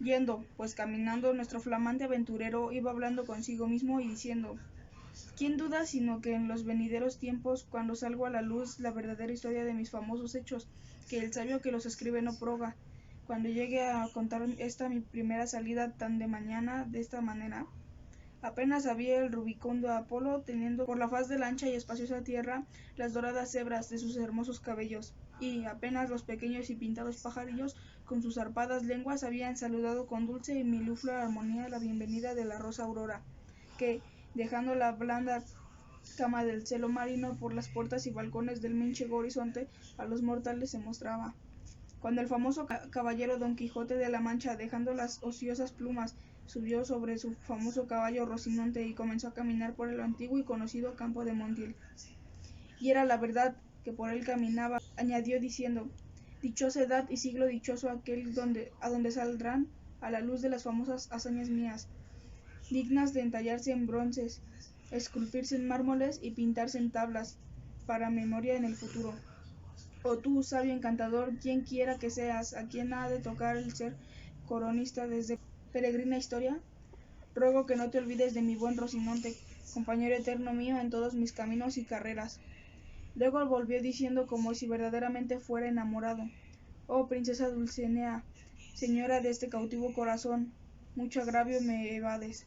Yendo, pues caminando, nuestro flamante aventurero iba hablando consigo mismo y diciendo: ¿quién duda sino que en los venideros tiempos, cuando salgo a la luz la verdadera historia de mis famosos hechos, que el sabio que los escribe no proga, cuando llegue a contar esta mi primera salida tan de mañana, de esta manera? Apenas había el rubicundo Apolo, teniendo por la faz de la ancha y espaciosa tierra las doradas hebras de sus hermosos cabellos, y apenas los pequeños y pintados pajarillos con sus zarpadas lenguas habían saludado con dulce y milufla armonía la bienvenida de la rosa aurora, que, dejando la blanda cama del cielo marino por las puertas y balcones del manchego horizonte, a los mortales se mostraba. Cuando el famoso caballero Don Quijote de la Mancha, dejando las ociosas plumas, subió sobre su famoso caballo Rocinante y comenzó a caminar por el antiguo y conocido campo de Montiel. Y era la verdad que por él caminaba, añadió diciendo: dichosa edad y siglo dichoso aquel a donde saldrán a la luz de las famosas hazañas mías, dignas de entallarse en bronces, esculpirse en mármoles y pintarse en tablas, para memoria en el futuro. O tú, sabio encantador, quien quiera que seas, a quien ha de tocar el ser coronista desde peregrina historia, ruego que no te olvides de mi buen Rocinante, compañero eterno mío en todos mis caminos y carreras. Luego volvió diciendo como si verdaderamente fuera enamorado: oh princesa Dulcinea, señora de este cautivo corazón, mucho agravio me evades,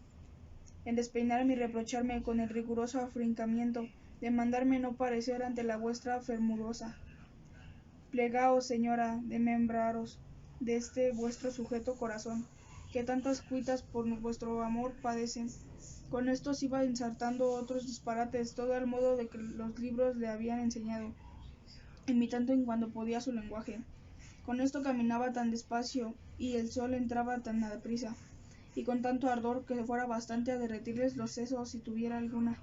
en despeinarme y reprocharme con el riguroso afincamiento de mandarme no parecer ante la vuestra fermurosa. Plegaos, señora, de membraros de este vuestro sujeto corazón, que tantas cuitas por vuestro amor padecen. Con estos iba ensartando otros disparates, todo al modo de que los libros le habían enseñado, imitando en cuanto podía su lenguaje. Con esto caminaba tan despacio, y el sol entraba tan a prisa, y con tanto ardor, que fuera bastante a derretirles los sesos si tuviera alguna.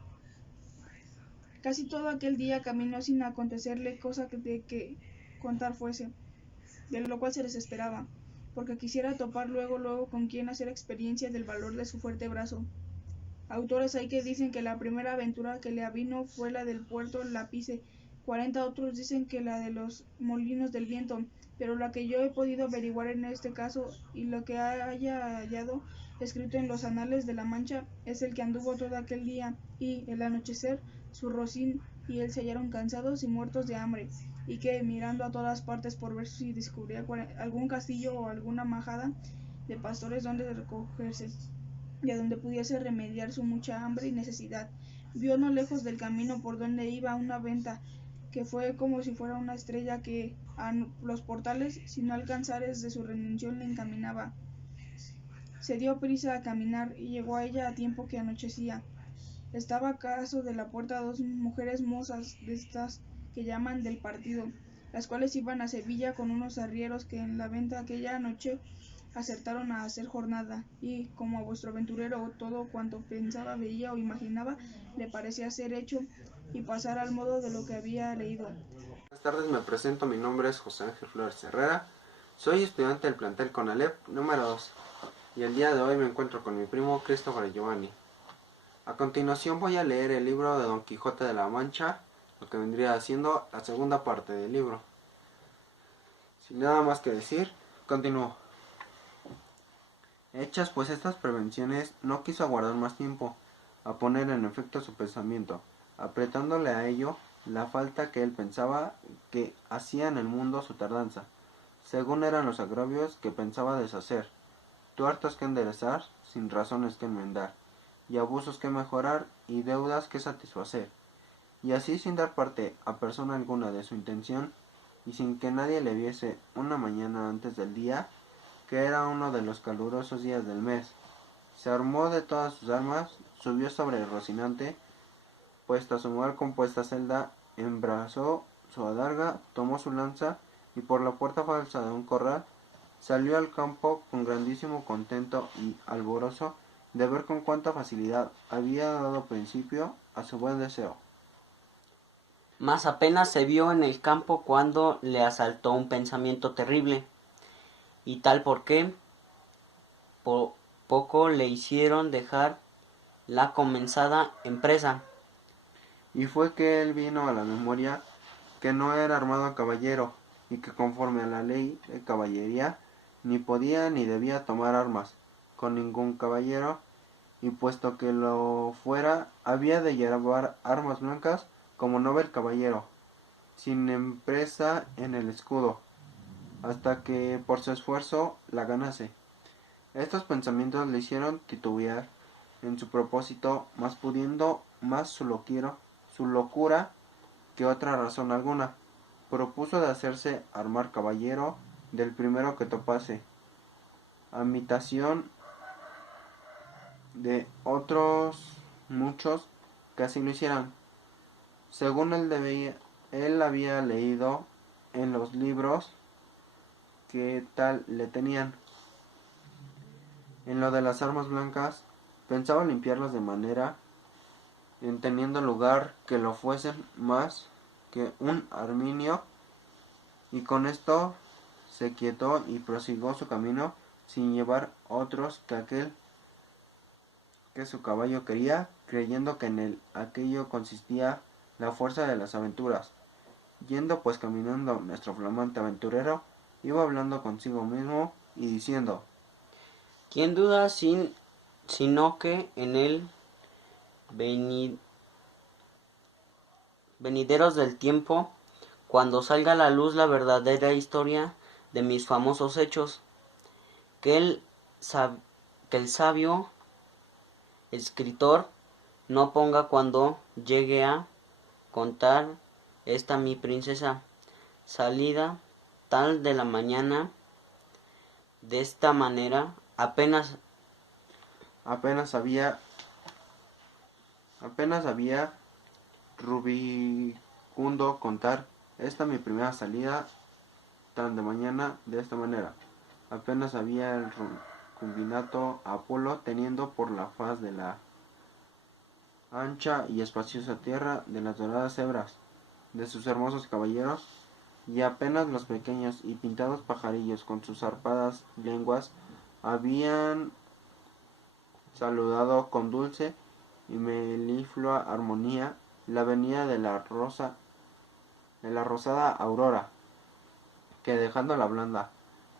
Casi todo aquel día caminó sin acontecerle cosa de que contar fuese, de lo cual se desesperaba, porque quisiera topar luego con quien hacer experiencia del valor de su fuerte brazo. Autores hay que dicen que la primera aventura que le avino fue la del puerto Lápice, 40 otros dicen que la de los molinos del viento, pero la que yo he podido averiguar en este caso y lo que haya hallado escrito en los anales de la Mancha es el que anduvo todo aquel día y, al anochecer, su Rocín y él se hallaron cansados y muertos de hambre, y que, mirando a todas partes por ver si descubría algún castillo o alguna majada de pastores donde recogerse, y a donde pudiese remediar su mucha hambre y necesidad, vio no lejos del camino por donde iba una venta, que fue como si fuera una estrella que a los portales, sin no alcanzares de su rendición, le encaminaba. Se dio prisa a caminar y llegó a ella a tiempo que anochecía. Estaba acaso de la puerta dos mujeres mozas de estas que llaman del partido, las cuales iban a Sevilla con unos arrieros que en la venta aquella noche acertaron a hacer jornada, y como a vuestro aventurero todo cuanto pensaba, veía o imaginaba le parecía ser hecho y pasar al modo de lo que había leído. Buenas tardes, me presento, mi nombre es José Ángel Flores Herrera, soy estudiante del plantel Conalep número 2 y el día de hoy me encuentro con mi primo Christopher Giovanni. A continuación voy a leer el libro de Don Quijote de la Mancha, lo que vendría siendo la segunda parte del libro. Sin nada más que decir, continúo. Hechas pues estas prevenciones, no quiso aguardar más tiempo a poner en efecto su pensamiento, apretándole a ello la falta que él pensaba que hacía en el mundo su tardanza, según eran los agravios que pensaba deshacer, tuertos que enderezar, sin razones que enmendar, y abusos que mejorar, y deudas que satisfacer, y así sin dar parte a persona alguna de su intención, y sin que nadie le viese una mañana antes del día, que era uno de los calurosos días del mes, se armó de todas sus armas, subió sobre Rocinante, puesta su mal compuesta celda, embrazó su adarga, tomó su lanza, y por la puerta falsa de un corral, salió al campo con grandísimo contento y alborozo de ver con cuánta facilidad había dado principio a su buen deseo. Mas apenas se vio en el campo cuando le asaltó un pensamiento terrible, y tal porque poco le hicieron dejar la comenzada empresa. Y fue que él vino a la memoria que no era armado caballero, y que conforme a la ley de caballería ni podía ni debía tomar armas con ningún caballero, y puesto que lo fuera, había de llevar armas blancas como novel caballero, sin empresa en el escudo, hasta que por su esfuerzo la ganase. Estos pensamientos le hicieron titubear en su propósito, más pudiendo más su locura que otra razón alguna. Propuso de hacerse armar caballero del primero que topase, a imitación de otros muchos que así lo hicieran, según él había leído en los libros que tal le tenían. En lo de las armas blancas, pensaba limpiarlas de manera, en teniendo lugar que lo fuesen más que un arminio, y con esto se quietó y prosiguió su camino sin llevar otros que aquel que su caballo quería, creyendo que en aquello consistía la fuerza de las aventuras. Yendo pues caminando nuestro flamante aventurero, iba hablando consigo mismo y diciendo: ¿Quién duda sino que en el venideros del tiempo, cuando salga a la luz la verdadera historia de mis famosos hechos, que el sabio escritor no ponga cuando llegue a contar esta mi princesa salida tal de la mañana, de esta manera apenas había Rubicundo contar esta mi primera salida tan de mañana de esta manera. Apenas había el concubinato a Apolo, teniendo por la faz de la ancha y espaciosa tierra de las doradas hebras de sus hermosos caballeros, y apenas los pequeños y pintados pajarillos con sus zarpadas lenguas habían saludado con dulce y meliflua armonía la venida de la rosa de la rosada aurora, que dejando la blanda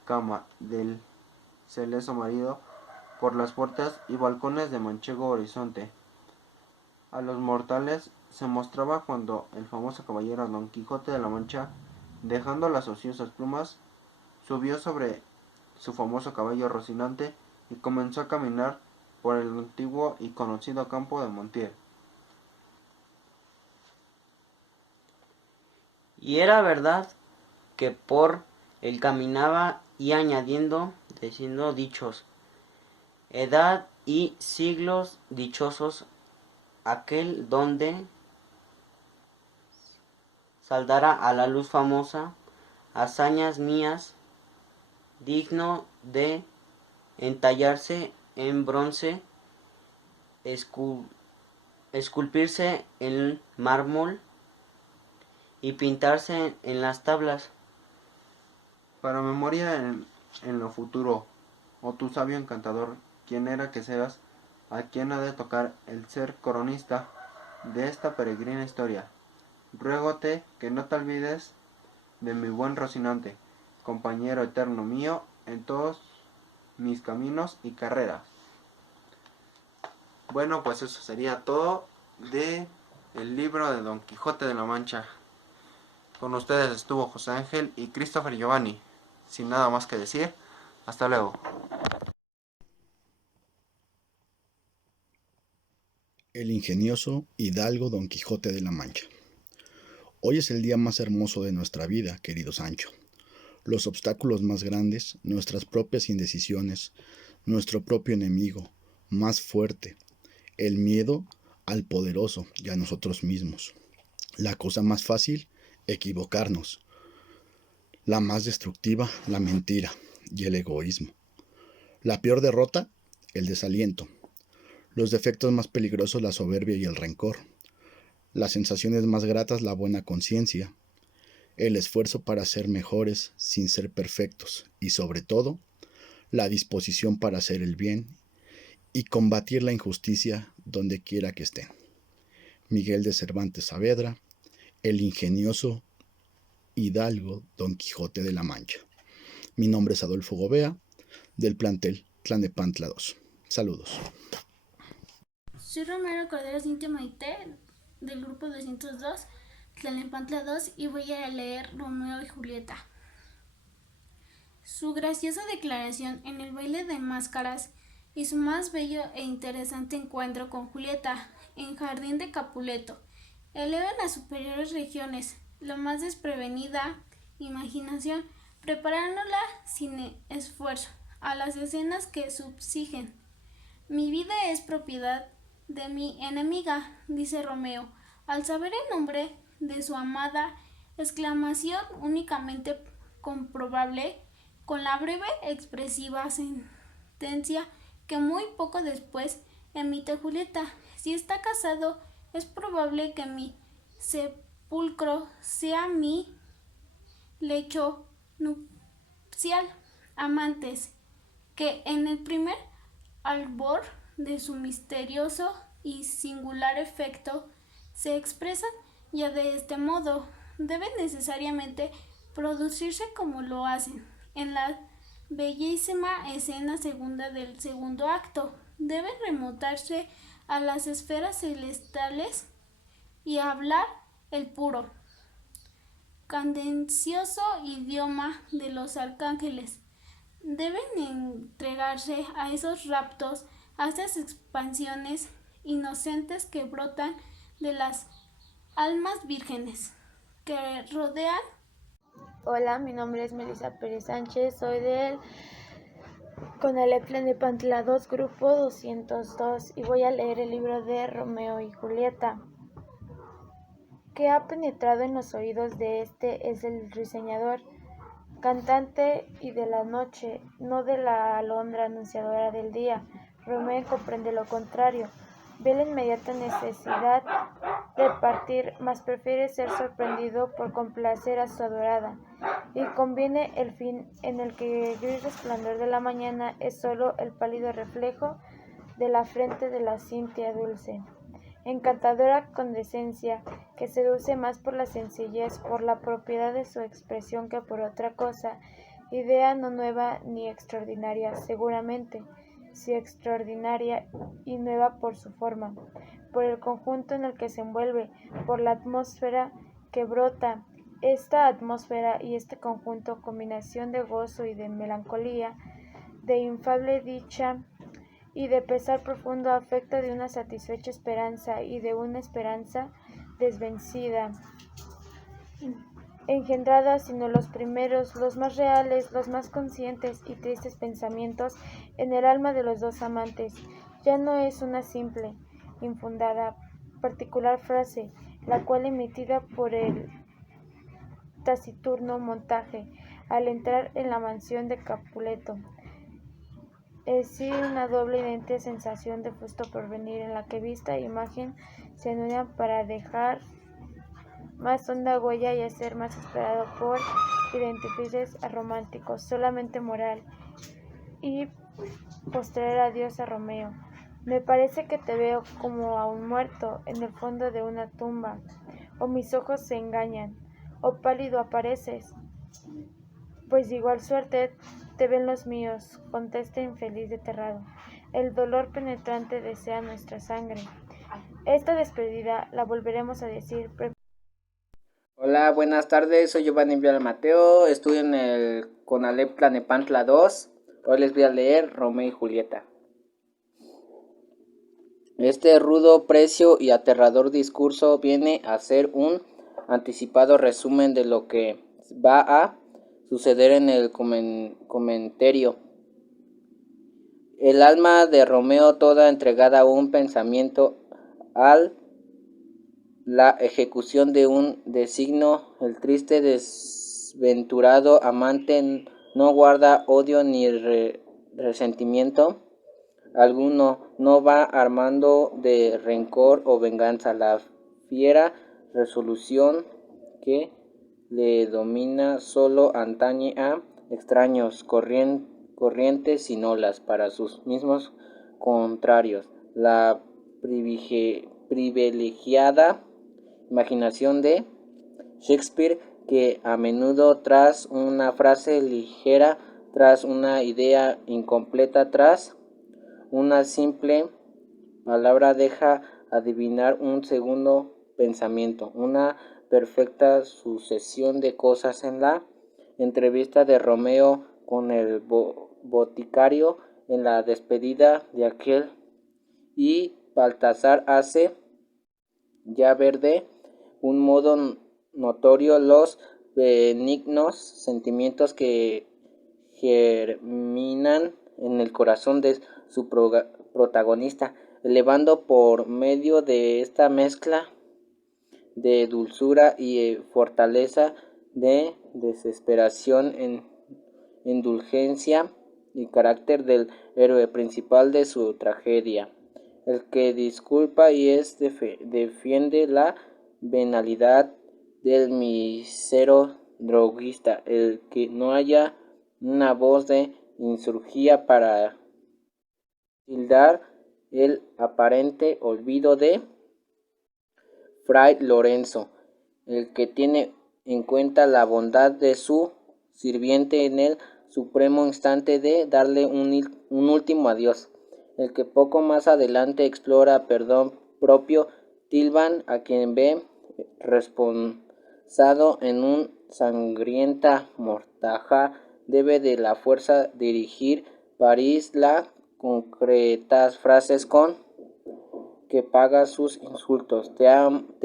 cama del celoso marido por las puertas y balcones de manchego horizonte, a los mortales se mostraba cuando el famoso caballero Don Quijote de la Mancha, dejando las ociosas plumas, subió sobre su famoso caballo Rocinante y comenzó a caminar por el antiguo y conocido campo de Montiel. Y era verdad que por él caminaba y añadiendo, diciendo dichos, edad y siglos dichosos, aquel donde saldrá a la luz famosa, hazañas mías, digno de entallarse en bronce, esculpirse en mármol y pintarse en las tablas. Para memoria en lo futuro, oh tu sabio encantador, quien era que seas, a quien ha de tocar el ser coronista de esta peregrina historia. Ruégote que no te olvides de mi buen Rocinante, compañero eterno mío en todos mis caminos y carreras. Bueno, pues eso sería todo de el libro de Don Quijote de la Mancha. Con ustedes estuvo José Ángel y Christopher Giovanni. Sin nada más que decir, hasta luego. El ingenioso hidalgo Don Quijote de la Mancha. Hoy es el día más hermoso de nuestra vida, querido Sancho. Los obstáculos más grandes, nuestras propias indecisiones, nuestro propio enemigo, más fuerte, el miedo al poderoso y a nosotros mismos. La cosa más fácil, equivocarnos. La más destructiva, la mentira y el egoísmo. La peor derrota, el desaliento. Los defectos más peligrosos, la soberbia y el rencor. Las sensaciones más gratas, la buena conciencia. El esfuerzo para ser mejores sin ser perfectos. Y sobre todo, la disposición para hacer el bien y combatir la injusticia donde quiera que estén. Miguel de Cervantes Saavedra, el ingenioso hidalgo Don Quijote de la Mancha. Mi nombre es Adolfo Gobea, del plantel Tlalnepantla 2. Saludos. Soy Romero Cordero Cintia Maite, del grupo 202, Tlalnepantla 2, y voy a leer Romeo y Julieta. Su graciosa declaración en el baile de máscaras y su más bello e interesante encuentro con Julieta en Jardín de Capuleto elevan a superiores regiones la más desprevenida imaginación, preparándola sin esfuerzo a las escenas que subsigen. Mi vida es propiedad de mi enemiga, dice Romeo, al saber el nombre de su amada, exclamación únicamente comprobable con la breve expresiva sentencia que muy poco después emite Julieta. Si está casado, es probable que mi sepulcro sea mi lecho nupcial. Amantes que en el primer albor de su misterioso y singular efecto se expresan ya de este modo, deben necesariamente producirse como lo hacen en la bellísima escena segunda del segundo acto. Deben remontarse a las esferas celestiales y hablar el puro, cadencioso idioma de los arcángeles. Deben entregarse a esos raptos, a esas expansiones inocentes que brotan de las almas vírgenes que rodean. Hola, mi nombre es Melissa Pérez Sánchez, soy del Conalep Tlalnepantla 2, grupo 202, y voy a leer el libro de Romeo y Julieta. Que ha penetrado en los oídos de este es el ruiseñor, cantante y de la noche, no de la alondra anunciadora del día. Romeo comprende lo contrario, ve la inmediata necesidad de partir, mas prefiere ser sorprendido por complacer a su adorada, y conviene el fin en el que el gris resplandor de la mañana es solo el pálido reflejo de la frente de la Cintia dulce. encantadora condescencia que seduce más por la sencillez, por la propiedad de su expresión que por otra cosa, idea no nueva ni extraordinaria, seguramente, sí extraordinaria y nueva por su forma, por el conjunto en el que se envuelve, por la atmósfera que brota. Esta atmósfera y este conjunto, combinación de gozo y de melancolía, de infable dicha y de pesar profundo, afecto de una satisfecha esperanza y de una esperanza desvencida, engendrada sino los primeros, los más reales, los más conscientes y tristes pensamientos en el alma de los dos amantes. Ya no es una simple, infundada, particular frase, la cual emitida por el taciturno montaje al entrar en la mansión de Capuleto, es sí una doble idéntica sensación de fusto porvenir en la que vista e imagen se unen para dejar más honda huella y ser más esperado por identifices románticos, solamente moral, y postrer adiós a Romeo. Me parece que te veo como a un muerto en el fondo de una tumba, o mis ojos se engañan, o pálido apareces, pues de igual suerte te ven los míos, contesta infeliz desterrado. El dolor penetrante desea nuestra sangre. Esta despedida la volveremos a decir. Hola, buenas tardes, soy Giovanni Vial Mateo, estudio en el CONALEP Tlanepantla 2. Hoy les voy a leer Romeo y Julieta. Este rudo, precio y aterrador discurso viene a ser un anticipado resumen de lo que va a suceder en el comentario. El alma de Romeo, toda entregada a un pensamiento, al la ejecución de un designio, el triste desventurado amante no guarda odio ni resentimiento alguno, no va armando de rencor o venganza. La fiera resolución que le domina solo antañe a extraños corrientes sin olas para sus mismos contrarios. La privilegiada imaginación de Shakespeare, que a menudo tras una frase ligera, tras una idea incompleta, tras una simple palabra deja adivinar un segundo pensamiento, una perfecta sucesión de cosas. En la entrevista de Romeo con el boticario, en la despedida de aquel, y Baltasar hace ya ver de un modo notorio los benignos sentimientos que germinan en el corazón de su protagonista, elevando por medio de esta mezcla de dulzura y fortaleza, de desesperación en indulgencia y carácter del héroe principal de su tragedia, el que disculpa y defiende la venalidad del mísero droguista, el que no haya una voz de insurgía para tildar el aparente olvido de Fray Lorenzo, el que tiene en cuenta la bondad de su sirviente en el supremo instante de darle un último adiós, el que poco más adelante explora perdón propio Tilban, a quien ve responsado en una sangrienta mortaja, debe de la fuerza dirigir París las concretas frases con que paga sus insultos. Te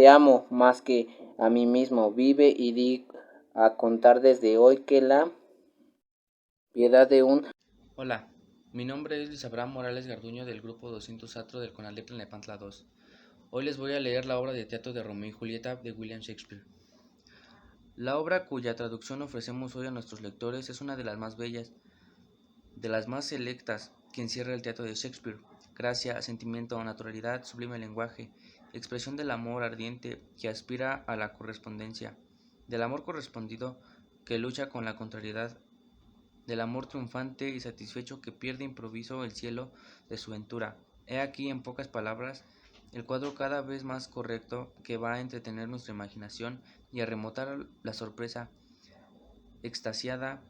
amo más que a mí mismo, vive y di a contar desde hoy que la piedad de un... Hola, mi nombre es Luis Abraham Morales Garduño del grupo 204 del CONALEP Tlanepantla 2. Hoy les voy a leer la obra de teatro de Romeo y Julieta de William Shakespeare. La obra cuya traducción ofrecemos hoy a nuestros lectores es una de las más bellas, de las más selectas que encierra el teatro de Shakespeare. Gracia, sentimiento, naturalidad, sublime lenguaje, expresión del amor ardiente que aspira a la correspondencia, del amor correspondido que lucha con la contrariedad, del amor triunfante y satisfecho que pierde improviso el cielo de su ventura. He aquí, en pocas palabras, el cuadro cada vez más correcto que va a entretener nuestra imaginación y a remontar la sorpresa extasiada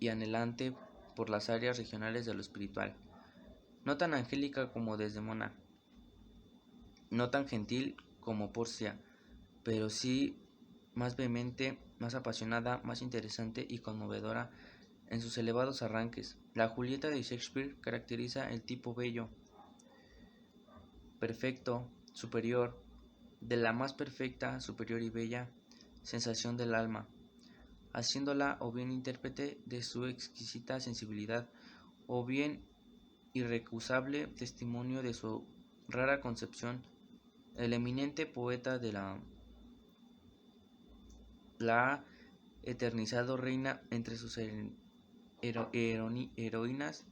y anhelante por las áreas regionales de lo espiritual. No tan angélica como Desdemona, no tan gentil como Porcia, pero sí más vehemente, más apasionada, más interesante y conmovedora en sus elevados arranques. La Julieta de Shakespeare caracteriza el tipo bello, perfecto, superior, de la más perfecta, superior y bella sensación del alma, haciéndola o bien intérprete de su exquisita sensibilidad, o bien irrecusable testimonio de su rara concepción. El eminente poeta de la ha eternizado reina entre sus heroínas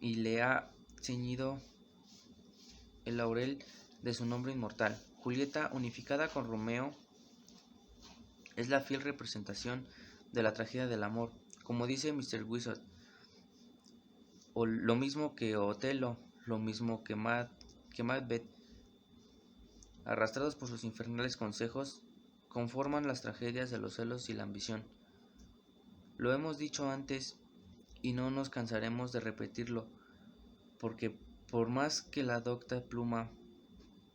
y le ha ceñido el laurel de su nombre inmortal. Julieta, unificada con Romeo, es la fiel representación de la tragedia del amor, como dice Mr. Wizard, o lo mismo que Otelo, lo mismo que Macbeth, arrastrados por sus infernales consejos, conforman las tragedias de los celos y la ambición. Lo hemos dicho antes y no nos cansaremos de repetirlo, porque por más que la docta pluma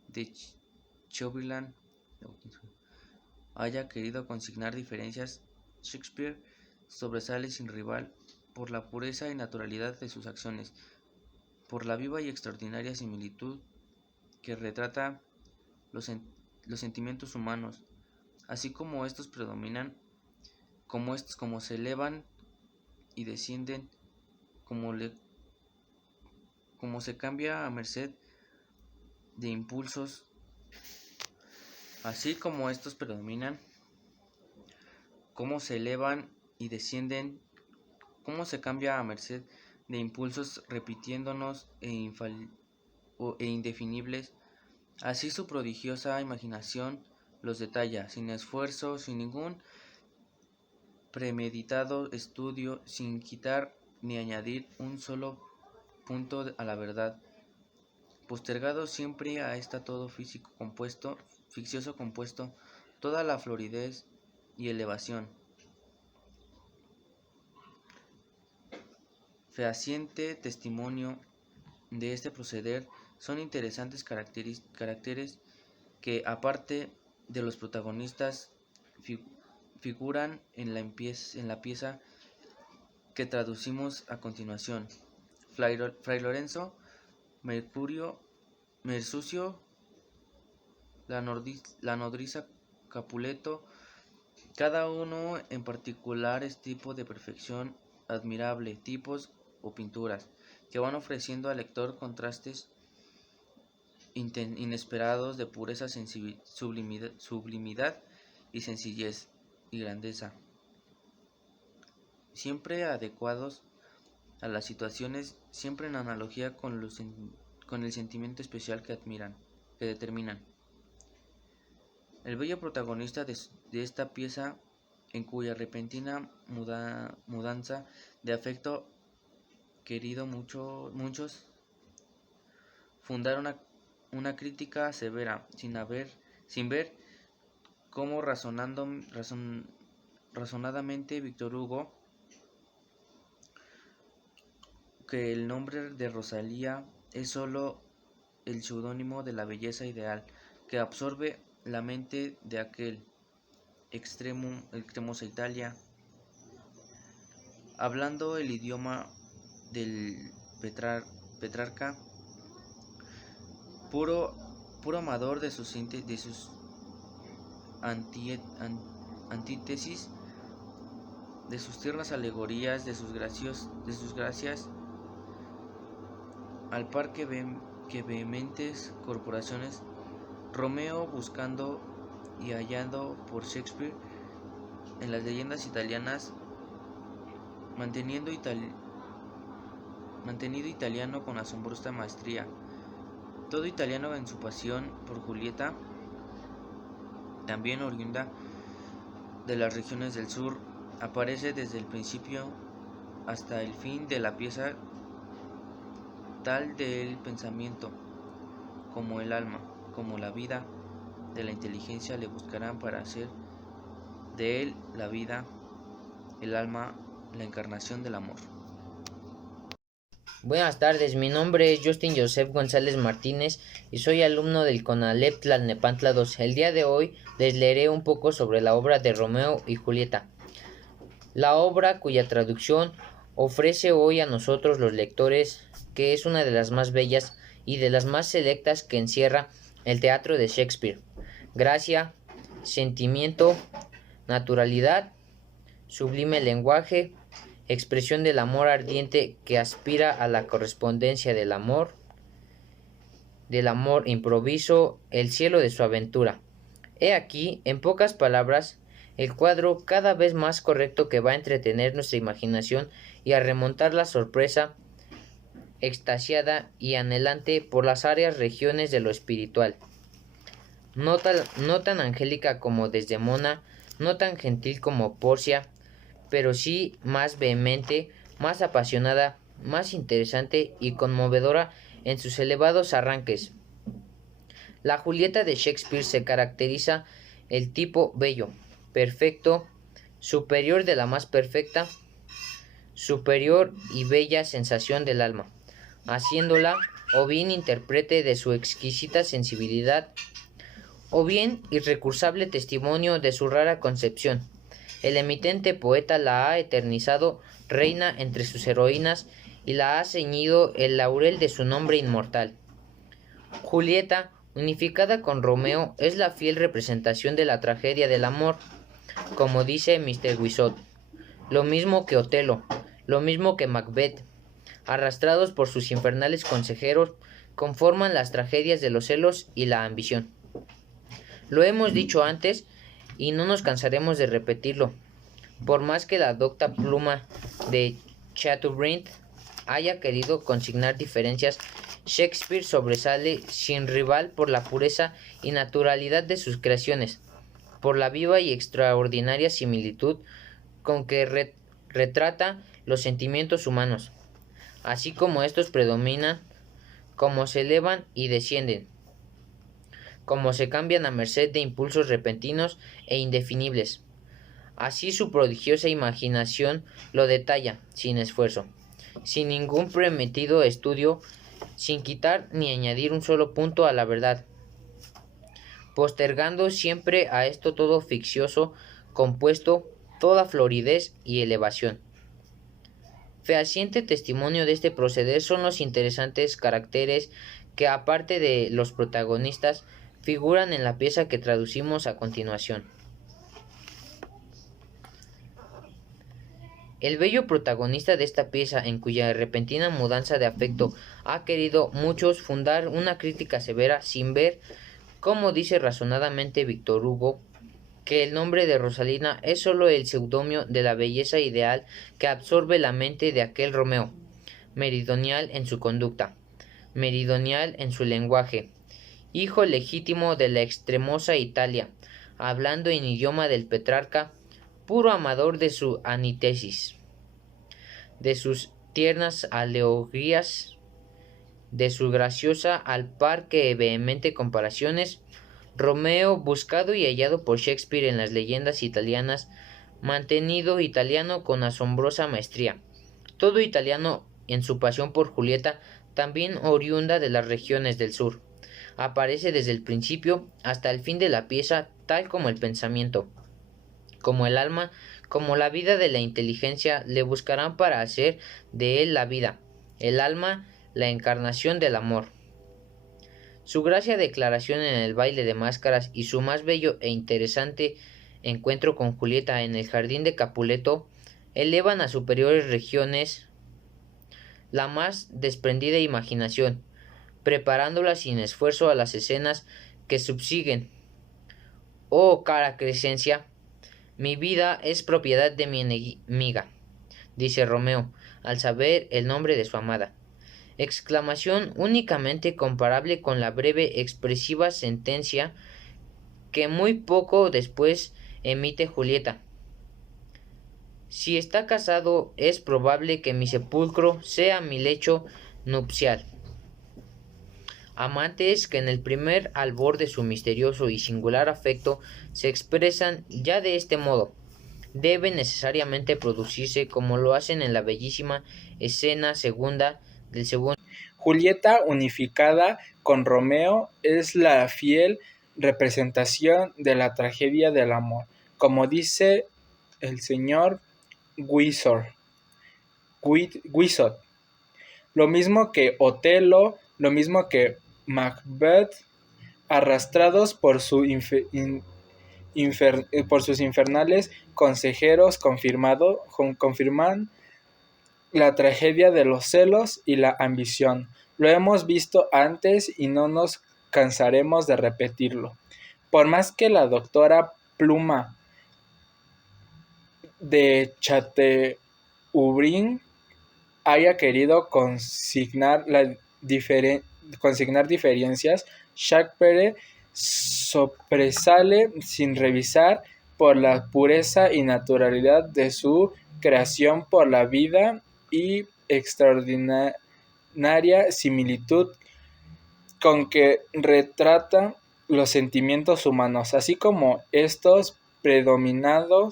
de Chauvelin haya querido consignar diferencias, Shakespeare sobresale sin rival por la pureza y naturalidad de sus acciones, por la viva y extraordinaria similitud que retrata los sentimientos humanos, así como estos predominan, como se elevan y descienden, como se cambia a merced de impulsos, así como estos predominan, cómo se elevan y descienden, cómo se cambia a merced de impulsos repitiéndonos e indefinibles. Así su prodigiosa imaginación los detalla, sin esfuerzo, sin ningún premeditado estudio, sin quitar ni añadir un solo punto a la verdad, postergado siempre a esta todo ficcioso compuesto, toda la floridez y elevación. Fehaciente testimonio de este proceder son interesantes caracteres que, aparte de los protagonistas, figuran en la pieza que traducimos a continuación. Fray Lorenzo, Mercucio, la nodriza Capuleto, cada uno en particular es tipo de perfección admirable, tipos o pinturas que van ofreciendo al lector contrastes inesperados de pureza, sublimidad y sencillez y grandeza, siempre adecuados a las situaciones, siempre en analogía con el sentimiento especial que determinan. El bello protagonista de esta pieza, en cuya repentina mudanza de afecto querido muchos fundar una crítica severa, sin ver cómo razonadamente Víctor Hugo, que el nombre de Rosalía es sólo el seudónimo de la belleza ideal que absorbe la mente de aquel extremosa Italia, hablando el idioma del Petrarca, puro amador de sus antítesis, de sus tiernas alegorías, de sus gracias, al par que vehementes corporaciones, Romeo buscando y hallando por Shakespeare en las leyendas italianas, mantenido italiano con asombrosa maestría, todo italiano en su pasión por Julieta, también oriunda de las regiones del sur, aparece desde el principio hasta el fin de la pieza tal del pensamiento como el alma, como la vida de la inteligencia le buscarán para hacer de él la vida, el alma, la encarnación del amor. Buenas tardes, mi nombre es Justin Joseph González Martínez y soy alumno del CONALEP Tlalnepantla 2. El día de hoy les leeré un poco sobre la obra de Romeo y Julieta, la obra cuya traducción ofrece hoy a nosotros los lectores, que es una de las más bellas y de las más selectas que encierra el teatro de Shakespeare. Gracia, sentimiento, naturalidad, sublime lenguaje, expresión del amor ardiente que aspira a la correspondencia del amor improviso, el cielo de su aventura. He aquí, en pocas palabras, el cuadro cada vez más correcto que va a entretener nuestra imaginación y a remontar la sorpresa, extasiada y anhelante por las áreas regiones de lo espiritual. No tan angélica como Desdemona, no tan gentil como Porcia, pero sí más vehemente, más apasionada, más interesante y conmovedora en sus elevados arranques. La Julieta de Shakespeare se caracteriza el tipo bello, perfecto, superior de la más perfecta, superior y bella sensación del alma, haciéndola o bien intérprete de su exquisita sensibilidad, o bien irrecursable testimonio de su rara concepción. El eminente poeta la ha eternizado reina entre sus heroínas y la ha ceñido el laurel de su nombre inmortal. Julieta, unificada con Romeo, es la fiel representación de la tragedia del amor, como dice Mr. Wizot, lo mismo que Otelo, lo mismo que Macbeth, arrastrados por sus infernales consejeros, conforman las tragedias de los celos y la ambición. Lo hemos dicho antes y no nos cansaremos de repetirlo. Por más que la docta pluma de Chateaubriand haya querido consignar diferencias, Shakespeare sobresale sin rival por la pureza y naturalidad de sus creaciones, por la viva y extraordinaria similitud con que retrata los sentimientos humanos, así como estos predominan, como se elevan y descienden, como se cambian a merced de impulsos repentinos e indefinibles. Así su prodigiosa imaginación lo detalla, sin esfuerzo, sin ningún premetido estudio, sin quitar ni añadir un solo punto a la verdad, postergando siempre a esto todo ficcioso, compuesto, toda floridez y elevación. Fehaciente testimonio de este proceder son los interesantes caracteres que, aparte de los protagonistas, figuran en la pieza que traducimos a continuación. El bello protagonista de esta pieza, en cuya repentina mudanza de afecto ha querido muchos fundar una crítica severa, sin ver, como dice razonadamente Víctor Hugo, que el nombre de Rosalina es sólo el seudónimo de la belleza ideal que absorbe la mente de aquel Romeo, meridional en su conducta, meridional en su lenguaje, hijo legítimo de la extremosa Italia, hablando en idioma del Petrarca, puro amador de su antítesis, de sus tiernas alegorías, de su graciosa al par que vehemente comparaciones, Romeo, buscado y hallado por Shakespeare en las leyendas italianas, mantenido italiano con asombrosa maestría, todo italiano en su pasión por Julieta, también oriunda de las regiones del sur. Aparece desde el principio hasta el fin de la pieza, tal como el pensamiento, como el alma, como la vida de la inteligencia, le buscarán para hacer de él la vida, el alma, la encarnación del amor. Su gracia declaración en el baile de máscaras y su más bello e interesante encuentro con Julieta en el jardín de Capuleto elevan a superiores regiones la más desprendida imaginación, preparándola sin esfuerzo a las escenas que subsiguen. Oh cara Crescencia, mi vida es propiedad de mi enemiga, dice Romeo, al saber el nombre de su amada. Exclamación únicamente comparable con la breve expresiva sentencia que muy poco después emite Julieta. Si está casado, es probable que mi sepulcro sea mi lecho nupcial. amantes que en el primer albor de su misterioso y singular afecto se expresan ya de este modo, debe necesariamente producirse como lo hacen en la bellísima escena segunda del segundo. Julieta unificada con Romeo es la fiel representación de la tragedia del amor, como dice el señor Guizot. Lo mismo que Otelo, lo mismo que Macbeth, arrastrados por sus infernales consejeros, confirman la tragedia de los celos y la ambición. Lo hemos visto antes y no nos cansaremos de repetirlo. Por más que la doctora Pluma de Chateaubriand haya querido consignar diferencias, Shakespeare sobresale sin revisar por la pureza y naturalidad de su creación, por la vida y extraordinaria similitud con que retrata los sentimientos humanos, así como estos predominan,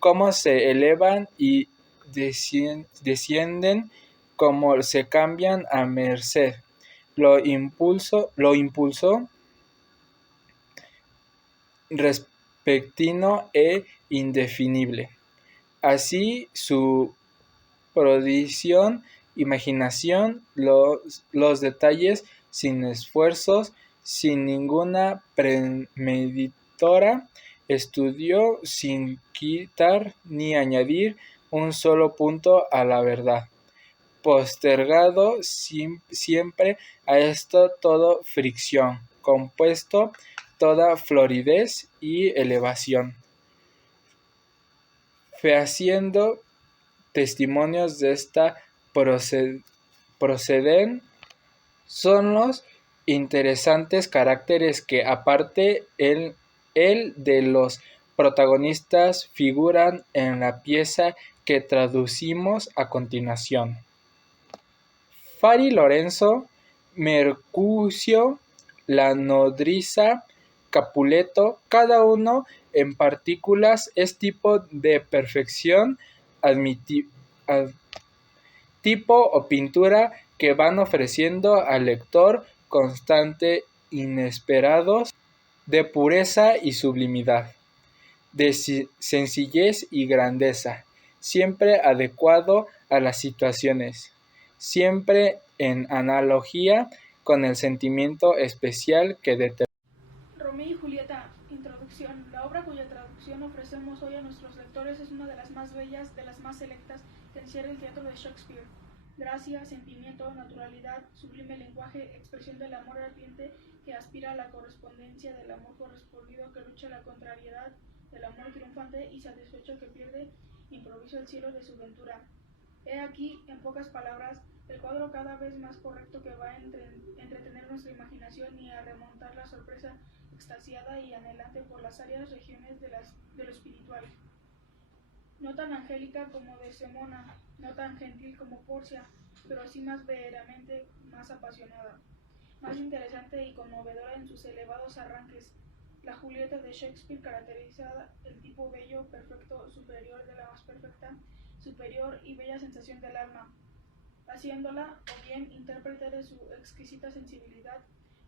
cómo se elevan y descienden, cómo se cambian a merced. Lo impulso respectino e indefinible. Así su prodición, imaginación, los detalles sin esfuerzos, sin ninguna premeditora, estudió sin quitar ni añadir un solo punto a la verdad, postergado siempre a esto todo fricción, compuesto toda floridez y elevación, fehaciendo testimonios de esta proceden son los interesantes caracteres que, aparte el de los protagonistas, figuran en la pieza que traducimos a continuación. Fari Lorenzo, Mercucio, la nodriza, Capuleto, cada uno en partículas es tipo de perfección, tipo o pintura que van ofreciendo al lector constante inesperados de pureza y sublimidad, de sencillez y grandeza, siempre adecuado a las situaciones, siempre en analogía con el sentimiento especial que determina. Romeo y Julieta, introducción. La obra cuya traducción ofrecemos hoy a nuestros lectores es una de las más bellas, de las más selectas que encierra el teatro de Shakespeare. Gracia, sentimiento, naturalidad, sublime lenguaje, expresión del amor ardiente que aspira a la correspondencia, del amor correspondido que lucha la contrariedad, del amor triunfante y satisfecho que pierde improviso el cielo de su ventura. He aquí, en pocas palabras, el cuadro cada vez más correcto que va a entretener nuestra imaginación y a remontar la sorpresa extasiada y anhelante por las áreas regiones de lo espiritual. No tan angélica como Desdemona, no tan gentil como Porcia, pero sí más vehemente, más apasionada, más interesante y conmovedora en sus elevados arranques. La Julieta de Shakespeare caracteriza el tipo bello, perfecto, superior de la más perfecta, superior y bella sensación del alma, haciéndola o bien intérprete de su exquisita sensibilidad,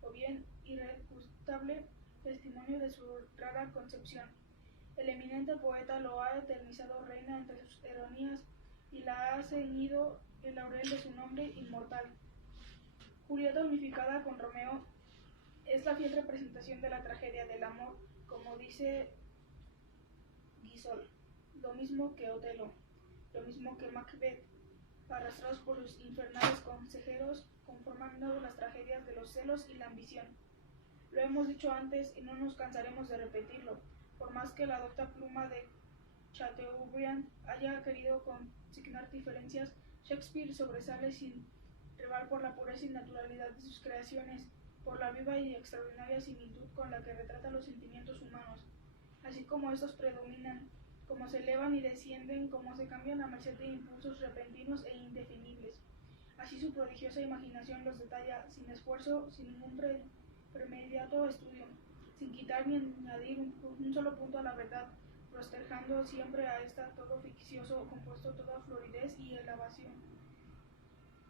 o bien irrefutable testimonio de su rara concepción. El eminente poeta lo ha eternizado reina entre sus ironías y la ha ceñido el laurel de su nombre inmortal. Julieta unificada con Romeo es la fiel representación de la tragedia del amor, como dice Guizot, lo mismo que Otelo, lo mismo que Macbeth, arrastrados por sus infernales consejeros, conformando las tragedias de los celos y la ambición. Lo hemos dicho antes y no nos cansaremos de repetirlo. Por más que la docta Pluma de Chateaubriand haya querido consignar diferencias, Shakespeare sobresale sin rival por la pureza y naturalidad de sus creaciones, por la viva y extraordinaria similitud con la que retrata los sentimientos humanos, así como estos predominan, como se elevan y descienden, como se cambian a merced de impulsos repentinos e indefinibles, Así su prodigiosa imaginación los detalla sin esfuerzo, sin ningún premeditado estudio, sin quitar ni añadir un solo punto a la verdad, prosterjando siempre a esta todo ficcioso, compuesto toda floridez y elevación.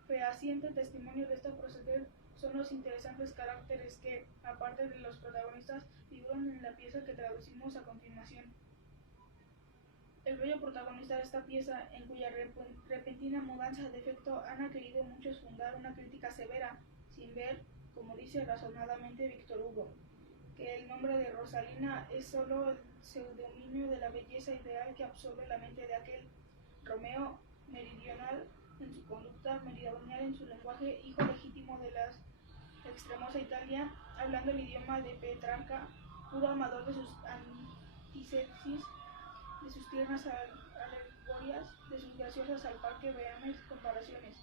Fehaciente testimonio de este proceder son los interesantes caracteres que, aparte de los protagonistas, figuran en la pieza que traducimos a continuación. El bello protagonista de esta pieza, en cuya repentina mudanza de efecto han querido muchos fundar una crítica severa, sin ver, como dice razonadamente Víctor Hugo, que el nombre de Rosalina es sólo el pseudonimio de la belleza ideal que absorbe la mente de aquel Romeo meridional en su conducta, meridional en su lenguaje, hijo legítimo de la extremosa Italia, hablando el idioma de Petrarca, puro amador de sus antítesis, de sus tiernas alegorias, de sus graciosas al par que veames comparaciones.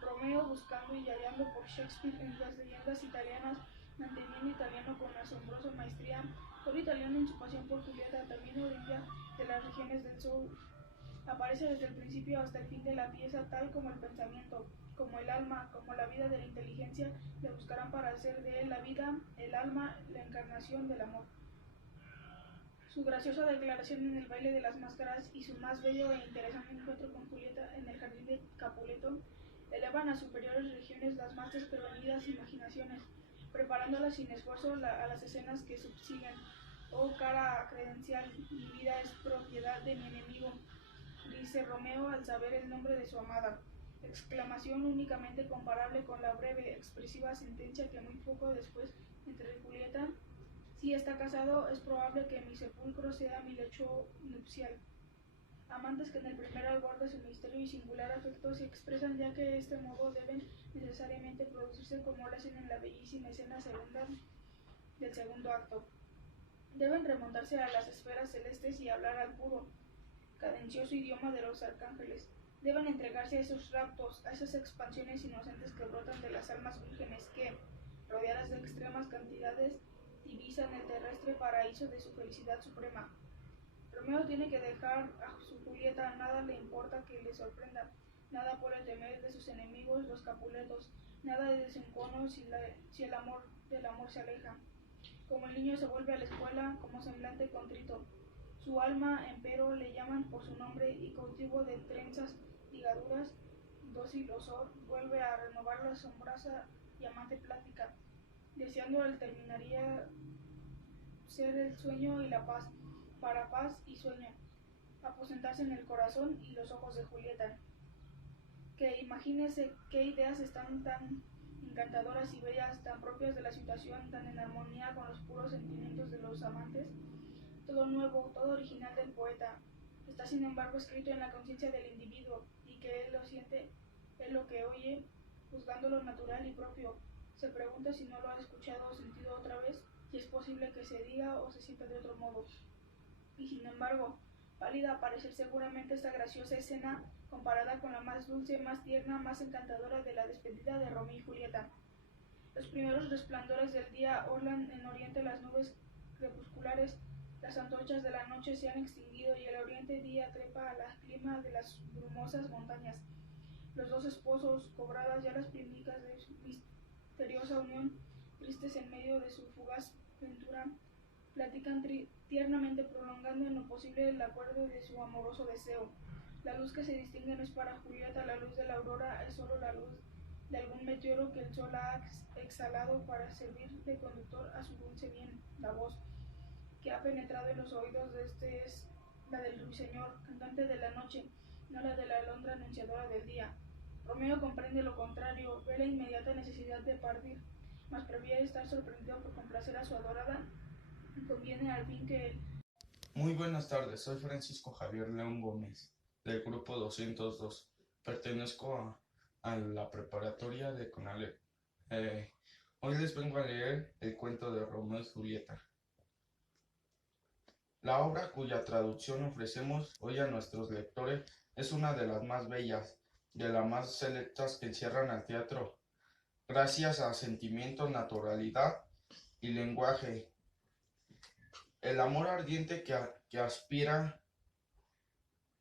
Romeo, buscando y hallando por Shakespeare en las leyendas italianas, manteniendo italiano con asombrosa maestría, todo italiano en su pasión por Julieta, también orilla de las regiones del sur, aparece desde el principio hasta el fin de la pieza, tal como el pensamiento, como el alma, como la vida de la inteligencia, le buscarán para hacer de él la vida, el alma, la encarnación del amor. Su graciosa declaración en el baile de las máscaras y su más bello e interesante encuentro con Julieta en el jardín de Capuleto elevan a superiores regiones las más desprevenidas imaginaciones, preparándolas sin esfuerzo a las escenas que subsiguen. Oh cara credencial, mi vida es propiedad de mi enemigo, dice Romeo al saber el nombre de su amada, exclamación únicamente comparable con la breve, expresiva sentencia que muy poco después entre Julieta: si está casado, es probable que mi sepulcro sea mi lecho nupcial. Amantes que en el primer albor de su misterio y singular afecto se expresan ya que de este modo deben necesariamente producirse como lo hacen en la bellísima escena segunda del segundo acto. Deben remontarse a las esferas celestes y hablar al puro, cadencioso idioma de los arcángeles. Deben entregarse a esos raptos, a esas expansiones inocentes que brotan de las almas vírgenes que, rodeadas de extremas cantidades, divisan el terrestre paraíso de su felicidad suprema. Romeo tiene que dejar a su Julieta, nada le importa que le sorprenda, nada puede temer de sus enemigos los Capuletos, nada de desencono si el amor del amor se aleja. Como el niño se vuelve a la escuela, como semblante contrito, su alma, empero, le llaman por su nombre y cautivo de trenzas ligaduras, dócil osor, vuelve a renovar la asombrosa y amante plática, deseando el terminaría ser el sueño y la paz, para paz y sueño, aposentarse en el corazón y los ojos de Julieta. Que imagínese qué ideas están tan encantadoras y bellas, tan propias de la situación, tan en armonía con los puros sentimientos de los amantes. Todo nuevo, todo original del poeta, está sin embargo escrito en la conciencia del individuo, y que él lo siente, él lo que oye, juzgando lo natural y propio, se pregunta si no lo ha escuchado o sentido otra vez, si es posible que se diga o se sienta de otro modo. Y sin embargo, válida a parecer seguramente esta graciosa escena comparada con la más dulce, más tierna, más encantadora de la despedida de Romeo y Julieta. Los primeros resplandores del día orlan en oriente las nubes crepusculares, las antorchas de la noche se han extinguido y el oriente día trepa a la clima de las brumosas montañas. Los dos esposos, cobradas ya las primicas de su misteriosa unión, tristes en medio de su fugaz ventura, platican tiernamente prolongando en lo posible el acuerdo de su amoroso deseo. La luz que se distingue no es para Julieta la luz de la aurora, es solo la luz de algún meteoro que el sol ha exhalado para servir de conductor a su dulce bien. La voz que ha penetrado en los oídos de este es la del ruiseñor, cantante de la noche, no la de la alondra anunciadora del día. Romeo comprende lo contrario, ve la inmediata necesidad de partir, mas prefiere estar sorprendido por complacer a su adorada, y conviene al fin que él. Muy buenas tardes, soy Francisco Javier León Gómez, del grupo 202. Pertenezco a la preparatoria de Conalep. Hoy les vengo a leer el cuento de Romeo y Julieta. La obra cuya traducción ofrecemos hoy a nuestros lectores es una de las más bellas, de las más selectas que encierran al teatro, gracias a sentimiento, naturalidad y lenguaje. El amor ardiente que aspira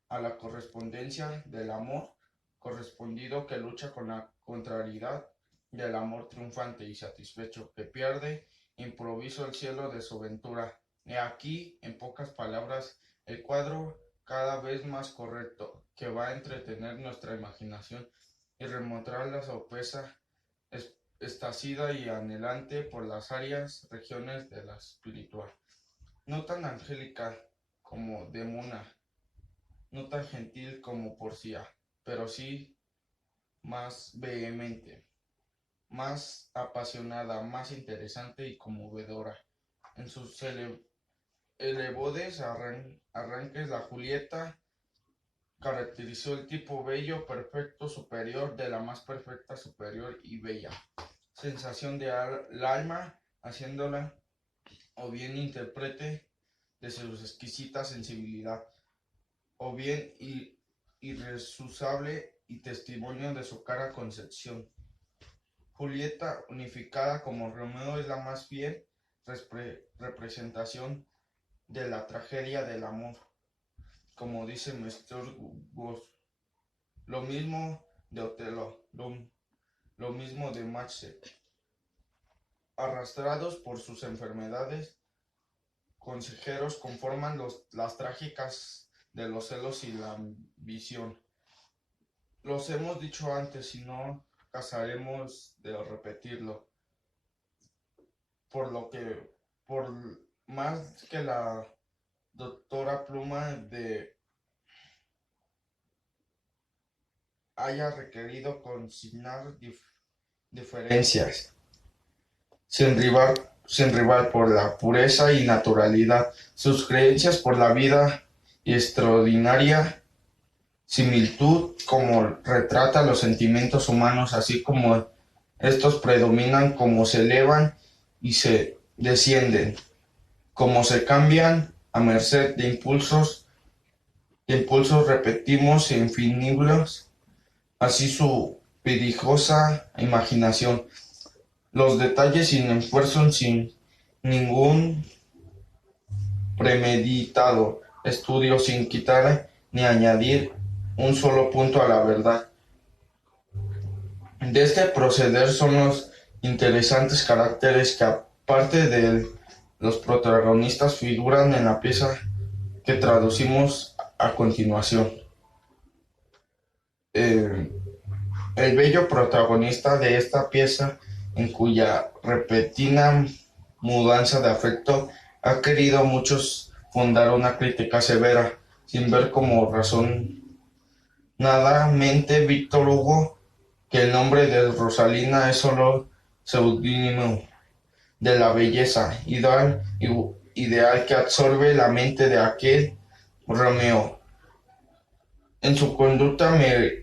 a la correspondencia del amor correspondido que lucha con la contrariedad del amor triunfante y satisfecho, que pierde improviso el cielo de su ventura. He aquí, en pocas palabras, el cuadro cada vez más correcto, que va a entretener nuestra imaginación y remontar la sorpresa estacida y anhelante por las áreas regiones de la espiritual. No tan angélica como demona, no tan gentil como Porcia, pero sí más vehemente, más apasionada, más interesante y conmovedora. En sus elevodes arranques, la Julieta caracterizó el tipo bello, perfecto, superior, de la más perfecta, superior y bella. Sensación de alma, haciéndola o bien intérprete de su exquisita sensibilidad, o bien irresusable y testimonio de su cara concepción. Julieta, unificada como Romeo, es la más fiel representación de la tragedia del amor, como dice Mr. Goss. Lo mismo de Otelo, lo mismo de Macbeth. Arrastrados por sus enfermedades, consejeros conforman las trágicas de los celos y la ambición. Los hemos dicho antes y no cansaremos de repetirlo. Por más que la doctora Pluma haya requerido consignar diferencias, sin rival por la pureza y naturalidad, sus creencias por la vida y extraordinaria similitud como retrata los sentimientos humanos, así como estos predominan, como se elevan y se descienden, como se cambian a merced de impulsos repetimos e infinibles, así su prodigosa imaginación, los detalles sin esfuerzo, sin ningún premeditado estudio, sin quitar ni añadir un solo punto a la verdad. De este proceder son los interesantes caracteres que, aparte de los protagonistas, figuran en la pieza que traducimos a continuación. El bello protagonista de esta pieza, en cuya repentina mudanza de afecto ha querido muchos fundar una crítica severa, sin ver como razonadamente Víctor Hugo que el nombre de Rosalina es solo seudónimo de la belleza ideal que absorbe la mente de aquel Romeo. En su conducta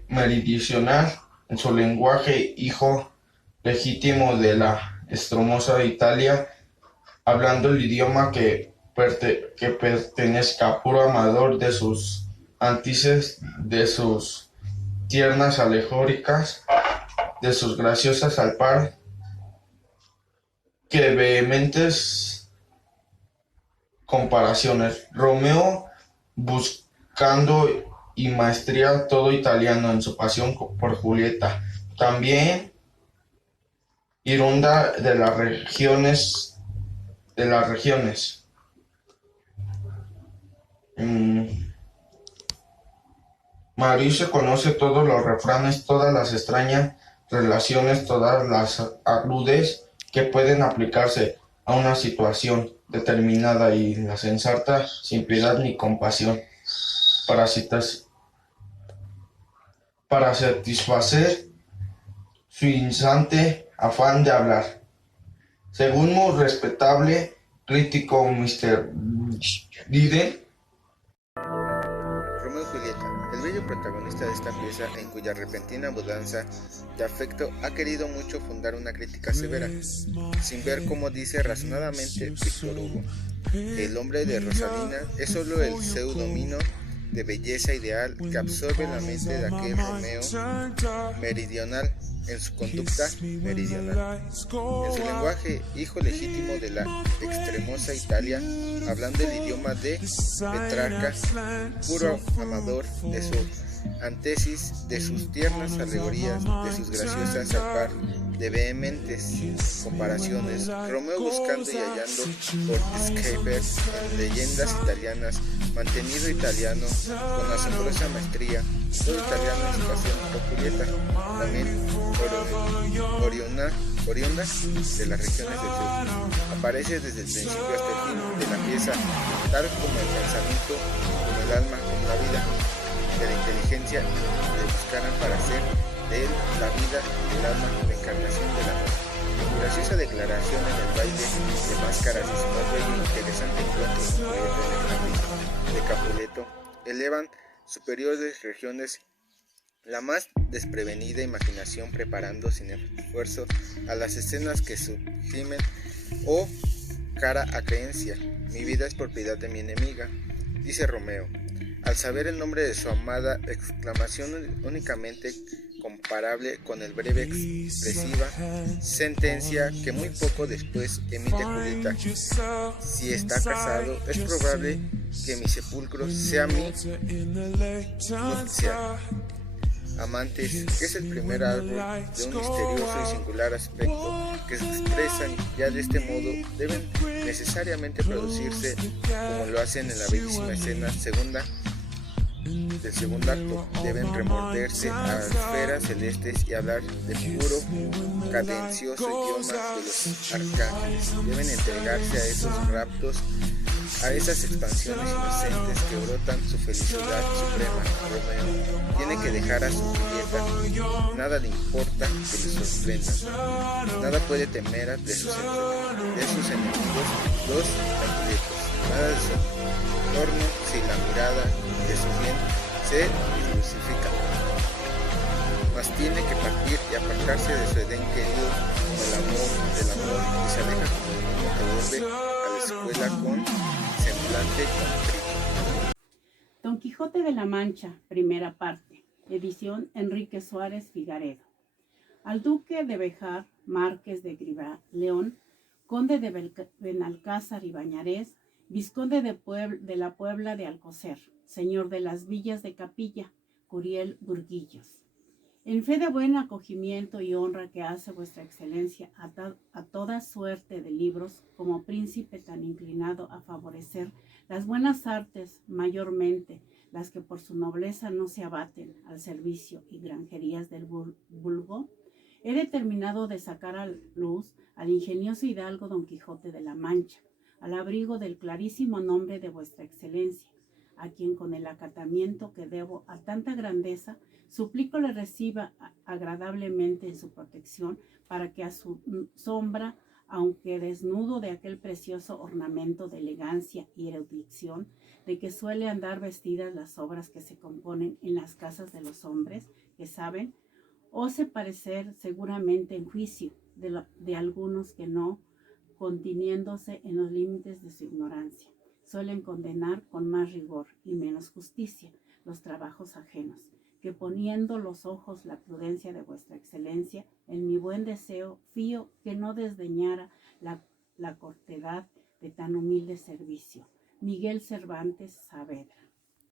meridional, en su lenguaje hijo legítimo de la extremosa Italia, hablando el idioma que pertenezca a puro amador de sus antítesis, de sus tiernas alegóricas, de sus graciosas al par, que vehementes comparaciones. Romeo, buscando y maestría todo italiano en su pasión por Julieta, también irrunda de las regiones. Mauricio conoce todos los refranes, todas las extrañas relaciones, todas las agudes que pueden aplicarse a una situación determinada, y las ensarta sin piedad ni compasión para satisfacer su incesante afán de hablar. Según muy respetable crítico Mr. Diden, Romeo y Julieta, el bello protagonista de esta pieza, en cuya repentina mudanza de afecto ha querido mucho fundar una crítica severa, sin ver, como dice razonadamente Víctor Hugo, que el hombre de Rosalina es solo el pseudónimo de belleza ideal que absorbe la mente de aquel Romeo meridional, en su conducta meridional, en su lenguaje hijo legítimo de la extremosa Italia, hablando el idioma de Petrarca, puro amador de su antesis de sus tiernas alegorías, de sus graciosas al par de vehementes comparaciones, Romeo buscando y hallando por Shakespeare en leyendas italianas, mantenido italiano con asombrosa maestría, todo italiano en su pasión por Julieta, también oriunda de las regiones del sur. Aparece desde el principio hasta el fin de la pieza, tal como el pensamiento, como el alma, como la vida de la inteligencia le buscaran para hacer de él la vida y el alma, la encarnación del amor. Su graciosa declaración en el baile de máscaras y su más bello e interesante encuentro con Julieta en el jardín de Capuleto elevan superiores regiones la más desprevenida imaginación preparando sin esfuerzo a las escenas que subgimen o cara a creencia. Mi vida es propiedad de mi enemiga, dice Romeo, al saber el nombre de su amada, exclamación únicamente comparable con el breve expresiva sentencia que muy poco después emite Julieta. Si está casado, es probable que mi sepulcro sea mi nupcial. Amantes, que es el primer árbol de un misterioso y singular aspecto que se expresan ya de este modo, deben necesariamente producirse como lo hacen en la bellísima escena del segundo acto. Deben remorderse a esferas celestes y hablar del puro cadencioso idioma de los arcángeles. Deben entregarse a esos raptos, a esas expansiones inocentes que brotan su felicidad suprema. Romeo tiene que dejar a su Julieta, nada le importa que le sorprenda, nada puede temer de sus enemigos, los Capuletos, nada de su entorno si la mirada de su bien se crucifica, mas tiene que partir y apartarse de su Edén querido del amor, y se aleja como un niño que vuelve a la escuela con semblante contrito. Don Quijote de la Mancha, primera parte, edición Enrique Suárez Figaredo. Al duque de Béjar, marqués de Griva León, conde de Benalcázar y Bañarés, vizconde de la Puebla de Alcocer, señor de las villas de Capilla, Curiel Burguillos. En fe de buen acogimiento y honra que hace vuestra excelencia a toda suerte de libros, como príncipe tan inclinado a favorecer las buenas artes, mayormente las que por su nobleza no se abaten al servicio y granjerías del vulgo, he determinado de sacar a luz al ingenioso hidalgo Don Quijote de la Mancha, al abrigo del clarísimo nombre de vuestra excelencia, a quien con el acatamiento que debo a tanta grandeza, suplico le reciba agradablemente en su protección, para que a su sombra, aunque desnudo de aquel precioso ornamento de elegancia y erudición de que suele andar vestidas las obras que se componen en las casas de los hombres que saben, ose parecer seguramente en juicio de algunos que no, continiéndose en los límites de su ignorancia, suelen condenar con más rigor y menos justicia los trabajos ajenos, que poniendo los ojos la prudencia de vuestra excelencia, en mi buen deseo fío que no desdeñara la cortedad de tan humilde servicio. Miguel Cervantes Saavedra.